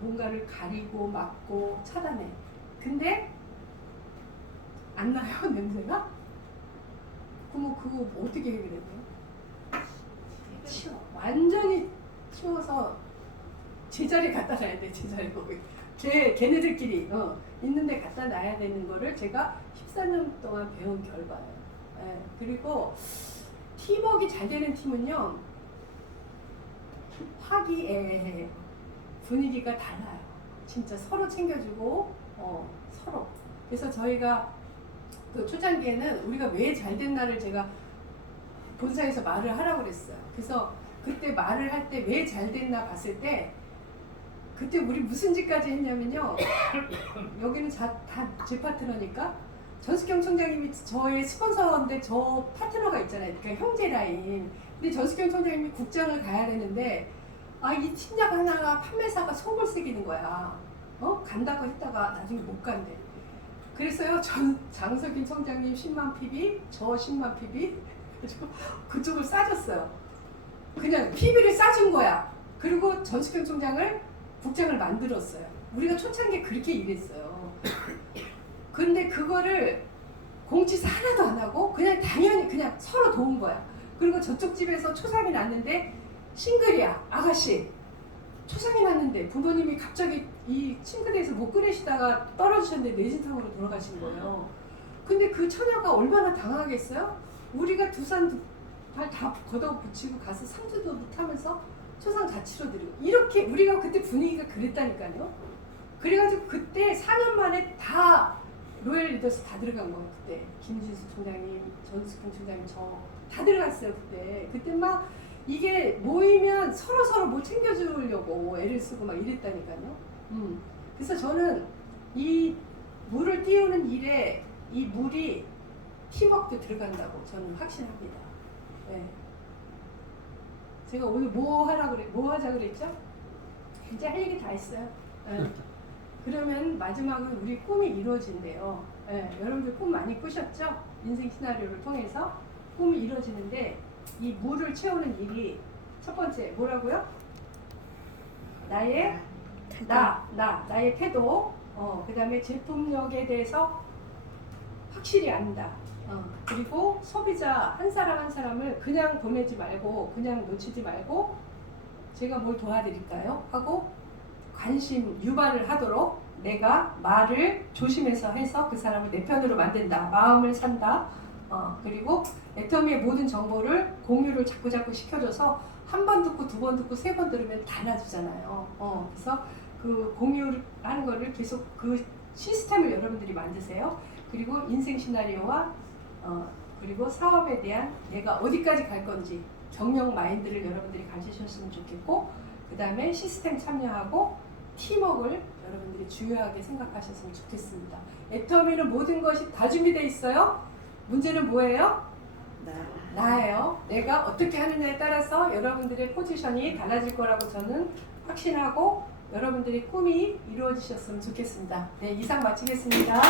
뭔가를 가리고 막고 차단해. 근데 안 나요 냄새가? 그럼 그거 어떻게 해결해야 돼요? 치워. 완전히 치워서 제자리 갖다 놔야 돼. 제자리 거기. 걔네들끼리 있는데 갖다 놔야 되는 거를 제가 14년 동안 배운 결과예요. 예, 그리고 팀워크가 잘 되는 팀은요 화기애애해. 분위기가 달라요. 진짜 서로 챙겨주고 서로. 그래서 저희가 그 초창기에는 우리가 왜 잘 됐나를 제가 본사에서 말을 하라고 그랬어요. 그래서 그때 말을 할 때 왜 잘 됐나 봤을 때 그때 우리 무슨 짓까지 했냐면요. 여기는 다 제 파트너니까 전숙경 총장님이 저의 스폰서인데 저 파트너가 있잖아요. 그러니까 형제 라인. 근데 전숙경 총장님이 국장을 가야 되는데 이 팀장 하나가 판매사가 속을 새기는 거야. 간다고 했다가 나중에 못 간대. 그래서요, 장석인 총장님 10만 PB, 저 10만 PB, 그쪽을 싸줬어요. 그냥 PB를 싸준 거야. 그리고 전숙경 총장을 국장을 만들었어요. 우리가 초창기에 그렇게 일했어요. 근데 그거를 공지사 하나도 안 하고 그냥 당연히 그냥 서로 도운 거야. 그리고 저쪽 집에서 초상이 났는데 싱글이야, 아가씨. 초상이 났는데 부모님이 갑자기 이 싱크대에서 못 끓이시다가 떨어지셨는데 뇌진탕으로 돌아가신 거예요. 근데 그 처녀가 얼마나 당하겠어요? 우리가 두 발 다 걷어붙이고 가서 상주도 못하면서 초상 다 치러드리고 이렇게 우리가 그때 분위기가 그랬다니까요. 그래가지고 그때 4년 만에 다 로열 리더스 다 들어간 거예요. 그때 김진수 총장님, 전숙경 총장님 저 다 들어갔어요. 그때 막 이게 모이면 서로 뭐 챙겨주려고 애를 쓰고 막 이랬다니까요. 그래서 저는 이 물을 띄우는 일에 이 물이 팀워크도 들어간다고 저는 확신합니다. 네. 제가 오늘 뭐 하자 그랬죠? 이제 할 얘기 다 했어요. 네. 그러면 마지막은 우리 꿈이 이루어진대요. 네. 여러분들 꿈 많이 꾸셨죠? 인생 시나리오를 통해서 꿈이 이루어지는데 이 물을 채우는 일이 첫 번째 뭐라고요? 나의 나의 태도. 그 다음에 제품력에 대해서 확실히 안다. 그리고 소비자 한 사람 한 사람을 그냥 보내지 말고 그냥 놓치지 말고 제가 뭘 도와드릴까요? 하고 관심 유발을 하도록 내가 말을 조심해서 해서 그 사람을 내 편으로 만든다. 마음을 산다. 그리고 애터미의 모든 정보를 공유를 자꾸 시켜줘서 한 번 듣고 두 번 듣고 세 번 들으면 달라지잖아요. 그래서 그 공유를 하는 거를 계속 그 시스템을 여러분들이 만드세요. 그리고 인생 시나리오와 그리고 사업에 대한 내가 어디까지 갈 건지 경영 마인드를 여러분들이 가지셨으면 좋겠고 그 다음에 시스템 참여하고 팀워크를 여러분들이 중요하게 생각하셨으면 좋겠습니다. 애터미는 모든 것이 다 준비되어 있어요. 문제는 뭐예요? 나예요. 내가 어떻게 하느냐에 따라서 여러분들의 포지션이 달라질 거라고 저는 확신하고 여러분들의 꿈이 이루어지셨으면 좋겠습니다. 네, 이상 마치겠습니다.